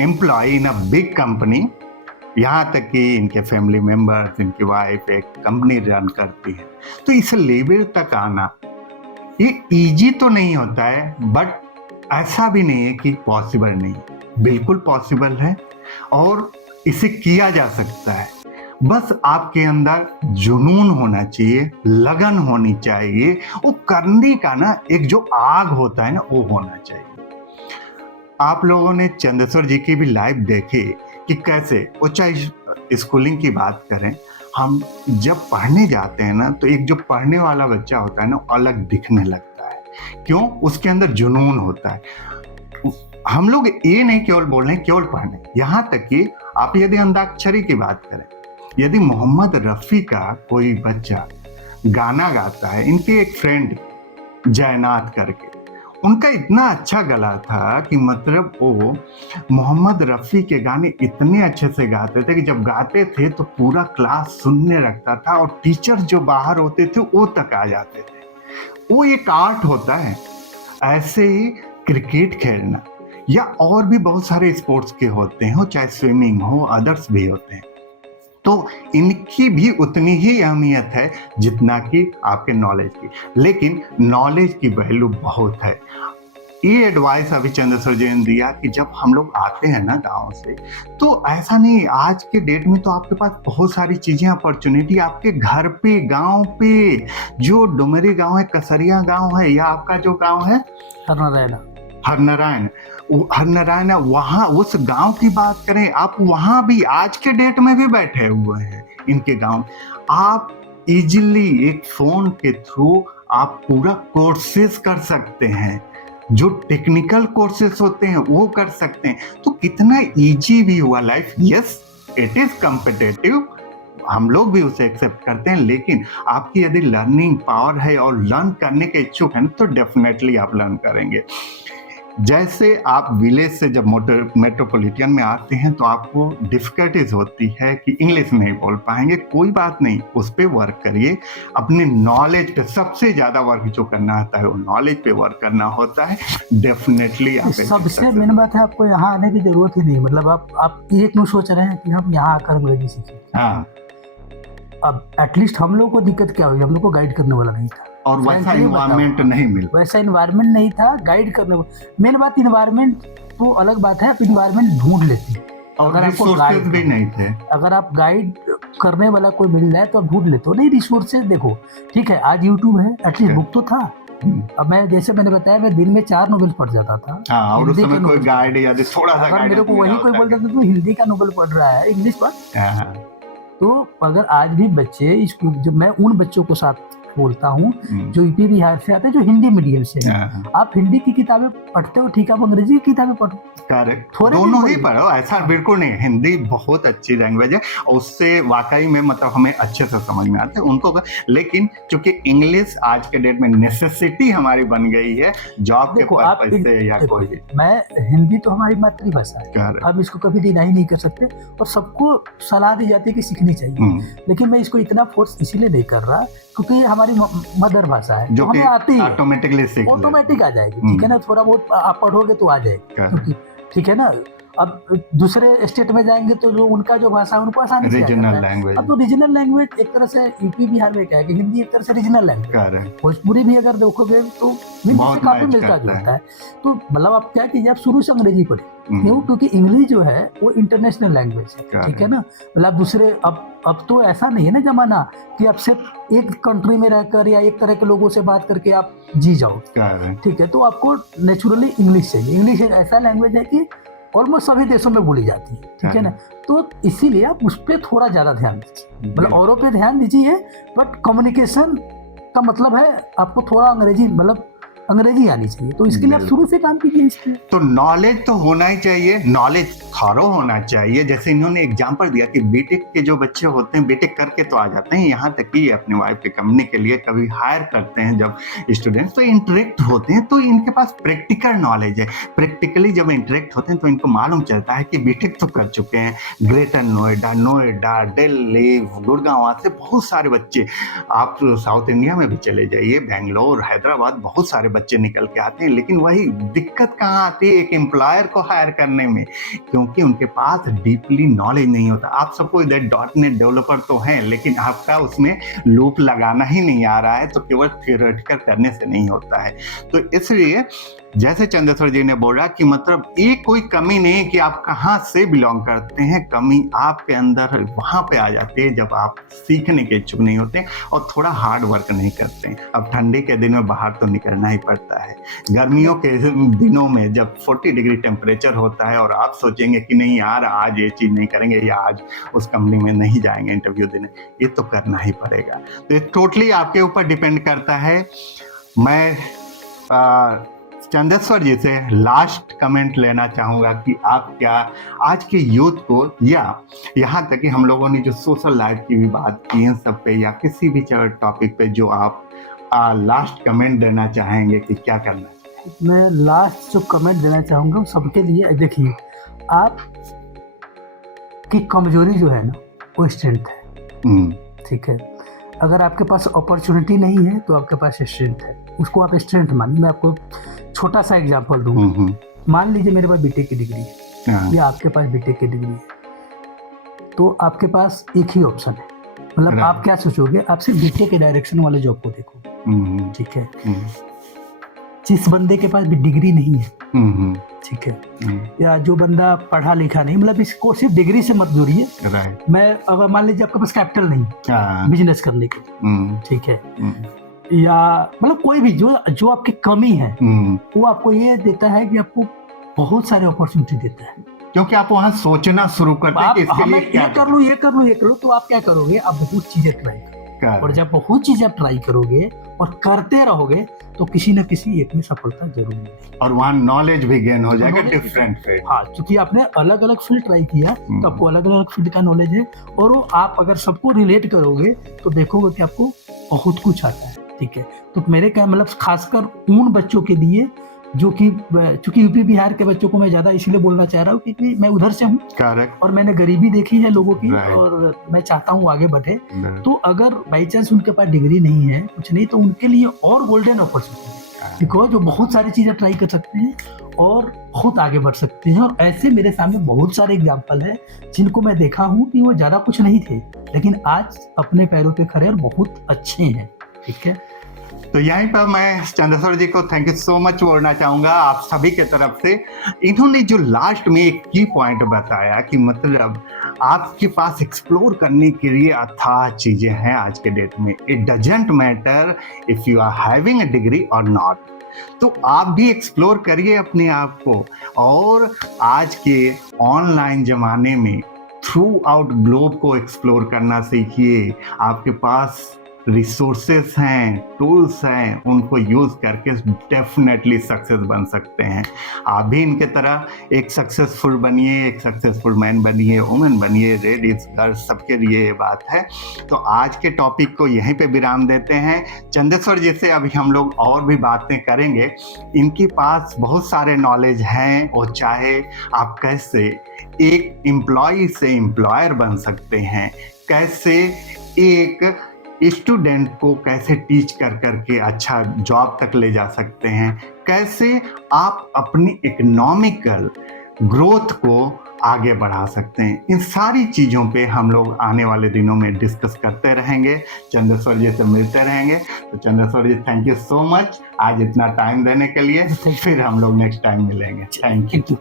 employ in a big company. यहाँ तक कि इनके फैमिली मेंबर्स, इनकी वाइफ एक कंपनी रन करती है। तो इस लेवल तक आना ये इजी तो नहीं होता है, बट ऐसा भी नहीं है कि पॉसिबल नहीं, बिल्कुल पॉसिबल है और इसे किया जा सकता है। बस आपके अंदर जुनून होना चाहिए, लगन होनी चाहिए, वो करने का ना एक जो आग होता है ना, वो होना चाहिए। आप लोगों ने चंदेश्वर जी की भी लाइफ देखी कि कैसे वो, चाहे स्कूलिंग की बात करें, हम जब पढ़ने जाते हैं ना, तो एक जो पढ़ने वाला बच्चा होता है ना, अलग दिखने लगता है। क्यों? उसके अंदर जुनून होता है। हम लोग ये नहीं केवल बोल रहे हैं केवल पढ़ने, यहाँ तक कि आप यदि अंताक्षरी की बात करें, यदि मोहम्मद रफ़ी का कोई बच्चा गाना गाता है, इनके एक फ्रेंड जयनाथ करके, उनका इतना अच्छा गला था कि मतलब वो मोहम्मद रफ़ी के गाने इतने अच्छे से गाते थे कि जब गाते थे तो पूरा क्लास सुनने लगता था और टीचर जो बाहर होते थे वो तक आ जाते थे। वो एक आर्ट होता है। ऐसे ही क्रिकेट खेलना या और भी बहुत सारे स्पोर्ट्स के होते हैं, चाहे स्विमिंग हो, अदर्स भी होते हैं, तो इनकी भी उतनी ही अहमियत है जितना कि आपके नॉलेज की। लेकिन नॉलेज की वैल्यू बहुत है। ये एडवाइस अभी चंद्रेश्वर जी ने दिया कि जब हम लोग आते हैं ना गांव से, तो ऐसा नहीं, आज के डेट में तो आपके पास बहुत सारी चीजें, अपॉर्चुनिटी आपके घर पे, गांव पे, जो डुमरी गांव है, कसरिया गांव है, या आपका जो गांव है हरनारायण, वहाँ उस गांव की बात करें, आप वहाँ भी आज के डेट में भी बैठे हुए हैं इनके गांव। आप इजीली एक फोन के थ्रू आप पूरा कोर्सेज कर सकते हैं, जो टेक्निकल कोर्सेज होते हैं वो कर सकते हैं। तो कितना इजी भी हुआ life. Yes, it is competitive, हम लोग भी उसे एक्सेप्ट करते हैं, लेकिन आपकी यदि लर्निंग पावर है और लर्न करने के इच्छुक हैं तो डेफिनेटली आप लर्न करेंगे। जैसे आप विलेज से जब मेट्रोपॉलिटन में आते हैं तो आपको डिफिकल्टीज होती है कि इंग्लिश नहीं बोल पाएंगे, कोई बात नहीं, उस पर वर्क करिए। अपने नॉलेज पे सबसे ज़्यादा वर्क जो करना होता है वो नॉलेज पे वर्क करना होता है। डेफिनेटली सबसे मेन बात है, आपको यहाँ आने की जरूरत ही नहीं। मतलब आप ये क्यों सोच रहे हैं कि हम यहाँ आकर अंग्रेजी सीखें? हाँ, अब एटलीस्ट हम लोग को दिक्कत क्या हुई, हम लोग को गाइड करने वाला नहीं था और वैसा इन्वायरमेंट नहीं मिल, वैसा इन्वायरमेंट नहीं था गाइड करने वाला। मेन बात इन्वायरमेंट तो अलग बात है, आप इन्वायरमेंट ढूंढ लेते, और रिसोर्सेज भी नहीं थे। अगर आप गाइड करने वाला कोई मिल जाए तो आप ढूंढ लेते हो। नहीं, रिसोर्सेज देखो, ठीक है आज यूट्यूब है, एटलीस्ट बुक तो था। अब मैं जैसे मैंने बताया, मैं दिन में 4 नोवेल पढ़ जाता था। हाँ, और उस समय कोई गाइड या थोड़ा सा अगर मेरे को वही कोई बोलता था तो हिंदी का नोवेल पढ़ रहा है, इंग्लिश पढ़। तो अगर आज भी बच्चे स्कूल, जब मैं उन बच्चों को साथ बोलता हूँ जो यूपी बिहार से आते हैं, जो हिंदी मीडियम से हैं, आप हिंदी की किताबें पढ़ते हो, ठीक है, आप अंग्रेजी की किताबें पढ़ो। करेक्ट, दोनों ही पढ़ो, ऐसा बिल्कुल नहीं। हिंदी बहुत अच्छी लैंग्वेज है और उससे वाकई में मतलब हमें अच्छे से समझ में आते हैं उनको। लेकिन चूंकि इंग्लिश आज के डेट में नेसेसिटी हमारी बन गई है, जॉब के पर्पस से या कोई भी। मैं हिंदी तो हमारी मातृभाषा है, हम इसको कभी डिनाई नहीं कर सकते, और सबको सलाह दी जाती है कि सीखनी चाहिए। लेकिन मैं इसको इतना फोर्स इसीलिए नहीं कर रहा क्योंकि हमारी मदर भाषा है, जो हमें आती है, ऑटोमेटिक आ जाएगी। ठीक है ना, थोड़ा बहुत आप पढ़ोगे तो आ जाएगी, क्योंकि ठीक है ना। अब दूसरे स्टेट में जाएंगे तो जो उनका जो भाषा है उनको आसानी से रीजनल लैंग्वेज। अब तो रीजनल लैंग्वेज एक तरह से यूपी बिहार में क्या है कि हिंदी एक तरह से रीजनल लैंग्वेज, भोजपुरी भी अगर देखोगे तो काफी मिलता जुलता है। तो मतलब आप क्या कि आप शुरू से अंग्रेजी पढ़े, क्यों? क्योंकि इंग्लिश जो है वो इंटरनेशनल लैंग्वेज है, ठीक है ना। मतलब दूसरे अब तो ऐसा नहीं है ना जमाना कि आप सिर्फ एक कंट्री में रहकर या एक तरह के लोगों से बात करके आप जी जाओ, ठीक है। तो आपको नेचुरली इंग्लिश चाहिए। इंग्लिश एक ऐसा लैंग्वेज है कि ऑलमोस्ट सभी देशों में बोली जाती है, ठीक है ना। तो इसीलिए आप उस पर थोड़ा ज्यादा ध्यान दीजिए, मतलब औरों पे ध्यान दीजिए, बट कम्युनिकेशन का मतलब है आपको थोड़ा अंग्रेजी, मतलब अंग्रेजी आनी चाहिए। तो इसके लिए आप शुरू से काम कीजिए इसके। तो नॉलेज तो होना ही चाहिए, नॉलेज थॉरो होना चाहिए। जैसे इन्होंने एग्जांपल दिया कि बीटेक के जो बच्चे होते हैं, बीटेक करके तो आ जाते हैं, यहाँ तक कि अपने वाइफ के कंपनी के लिए कभी हायर करते हैं जब स्टूडेंट्स, तो इंटरेक्ट होते हैं तो इनके पास प्रैक्टिकल नॉलेज है। प्रैक्टिकली जब इंटरेक्ट होते हैं तो इनको मालूम चलता है कि बीटेक तो कर चुके हैं, ग्रेटर नोएडा, दिल्ली, गुड़गांव, वहाँ से बहुत सारे बच्चे, आप साउथ इंडिया में भी चले जाइए, बेंगलोर, हैदराबाद, बहुत सारे बच्चे निकल के आते हैं। लेकिन वही दिक्कत कहाँ आती है एक एम्प्लॉयर को हायर करने में, क्योंकि उनके पास डीपली नॉलेज नहीं होता। आप सपोज दैट .NET डेवलपर तो हैं, लेकिन आपका उसमें लूप लगाना ही नहीं आ रहा है, तो केवल थियोरेटिकल करने से नहीं होता है। तो इसलिए जैसे चंद्रेश्वर जी ने बोला कि मतलब ये कोई कमी नहीं कि आप कहाँ से बिलोंग करते हैं, कमी आपके अंदर वहाँ पे आ जाती है जब आप सीखने के इच्छुक नहीं होते और थोड़ा हार्ड वर्क नहीं करते हैं। अब ठंडी के दिन में बाहर तो निकलना ही पड़ता है, गर्मियों के दिनों में जब 40 डिग्री टेम्परेचर होता है और आप सोचेंगे कि नहीं यार आज ये चीज़ नहीं करेंगे या आज उस कंपनी में नहीं जाएंगे इंटरव्यू देने, ये तो करना ही पड़ेगा। तो ये टोटली आपके ऊपर डिपेंड करता है। मैं चंदेश्वर जी से लास्ट कमेंट लेना चाहूँगा कि आप क्या आज के यूथ को, या यहाँ तक कि हम लोगों ने जो सोशल लाइफ की भी बात की, इन सब पे या किसी भी टॉपिक पे जो आप लास्ट कमेंट देना चाहेंगे कि क्या करना चाहिए? मैं लास्ट जो कमेंट देना चाहूँगा सबके लिए, देखिए आप की कमजोरी जो है ना वो स्ट्रेंथ है, ठीक है। अगर आपके पास अपॉर्चुनिटी नहीं है तो आपके पास स्ट्रेंथ है, उसको आप स्ट्रेंथ मानिए। मैं आपको छोटा सा एग्जांपल दूंगा। मान लीजिए मेरे पास बीटेक की डिग्री है या आपके पास बीटेक की डिग्री है, तो आपके पास एक ही ऑप्शन है, मतलब आप क्या सोचोगे, आप सिर्फ बीटेक के डायरेक्शन वाले जॉब को देखो, ठीक है। जिस बंदे के पास भी डिग्री नहीं है, ठीक है, या जो बंदा पढ़ा लिखा नहीं, मतलब इसको सिर्फ डिग्री से मत जोड़िए। मैं अगर मान लीजिए आपके पास कैपिटल नहीं बिजनेस करने के, ठीक है, या मतलब कोई भी जो आपकी कमी है वो आपको ये देता है कि आपको बहुत सारे अपॉर्चुनिटी देता है, क्योंकि आप वहाँ सोचना शुरू करते हैं कि इसके लिए क्या कर लो, तो आप क्या करोगे, आप बहुत चीजें ट्राई करोगे, और जब बहुत चीजें आप ट्राई करोगे और करते रहोगे तो किसी न किसी एक में सफलता जरूर मिलेगी, और वहाँ नॉलेज भी गेन हो जाएगा डिफरेंट फील्ड। हाँ, क्योंकि आपने अलग अलग फील्ड ट्राई किया तो आपको अलग अलग फील्ड का नॉलेज है, और वो आप अगर सबको रिलेट करोगे तो देखोगे कि आपको बहुत कुछ आता है, ठीक है। तो मेरे क्या मतलब खासकर उन बच्चों के लिए जो कि, चूंकि यूपी बिहार के बच्चों को मैं ज्यादा इसीलिए बोलना चाह रहा हूँ क्योंकि मैं उधर से हूँ और मैंने गरीबी देखी है लोगों की, और मैं चाहता हूँ आगे बढ़े। तो अगर बाई चांस उनके पास डिग्री नहीं है, कुछ नहीं, तो उनके लिए और गोल्डन अपॉर्चुनिटी है, बिकॉज जो बहुत सारी चीजें ट्राई कर सकते हैं और बहुत आगे बढ़ सकते हैं। और ऐसे मेरे सामने बहुत सारे एग्जाम्पल है जिनको मैं देखा हूँ कि वो ज्यादा कुछ नहीं थे लेकिन आज अपने पैरों पे खड़े और बहुत अच्छे हैं, ठीक है। तो यहीं पर मैं चंदेश्वर जी को थैंक यू सो मच बोलना चाहूँगा आप सभी के तरफ से। इन्होंने जो लास्ट में एक की पॉइंट बताया कि मतलब आपके पास एक्सप्लोर करने के लिए अथाह चीज़ें हैं आज के डेट में। It doesn't matter if you are having a degree और नॉट, तो आप भी एक्सप्लोर करिए अपने आप को। और आज के ऑनलाइन ज़माने में थ्रू आउट ग्लोब को एक्सप्लोर करना सीखिए। आपके पास रिसोर्सेस हैं, टूल्स हैं, उनको यूज़ करके डेफिनेटली सक्सेस बन सकते हैं। आप भी इनके तरह एक सक्सेसफुल बनिए, एक सक्सेसफुल मैन बनिए, वुमेन बनिए, लेडीज गर्ल्स सबके लिए ये बात है। तो आज के टॉपिक को यहीं पे विराम देते हैं। चंदेश्वर जी से अभी हम लोग और भी बातें करेंगे। इनके पास बहुत सारे नॉलेज हैं, और चाहे आप कैसे एक एम्प्लॉय से एम्प्लॉयर बन सकते हैं, कैसे एक स्टूडेंट को कैसे टीच कर करके अच्छा जॉब तक ले जा सकते हैं, कैसे आप अपनी इकोनॉमिकल ग्रोथ को आगे बढ़ा सकते हैं, इन सारी चीज़ों पे हम लोग आने वाले दिनों में डिस्कस करते रहेंगे, चंदेश्वर जी से मिलते रहेंगे। तो चंदेश्वर जी थैंक यू सो मच आज इतना टाइम देने के लिए। फिर हम लोग नेक्स्ट टाइम मिलेंगे। Thank you.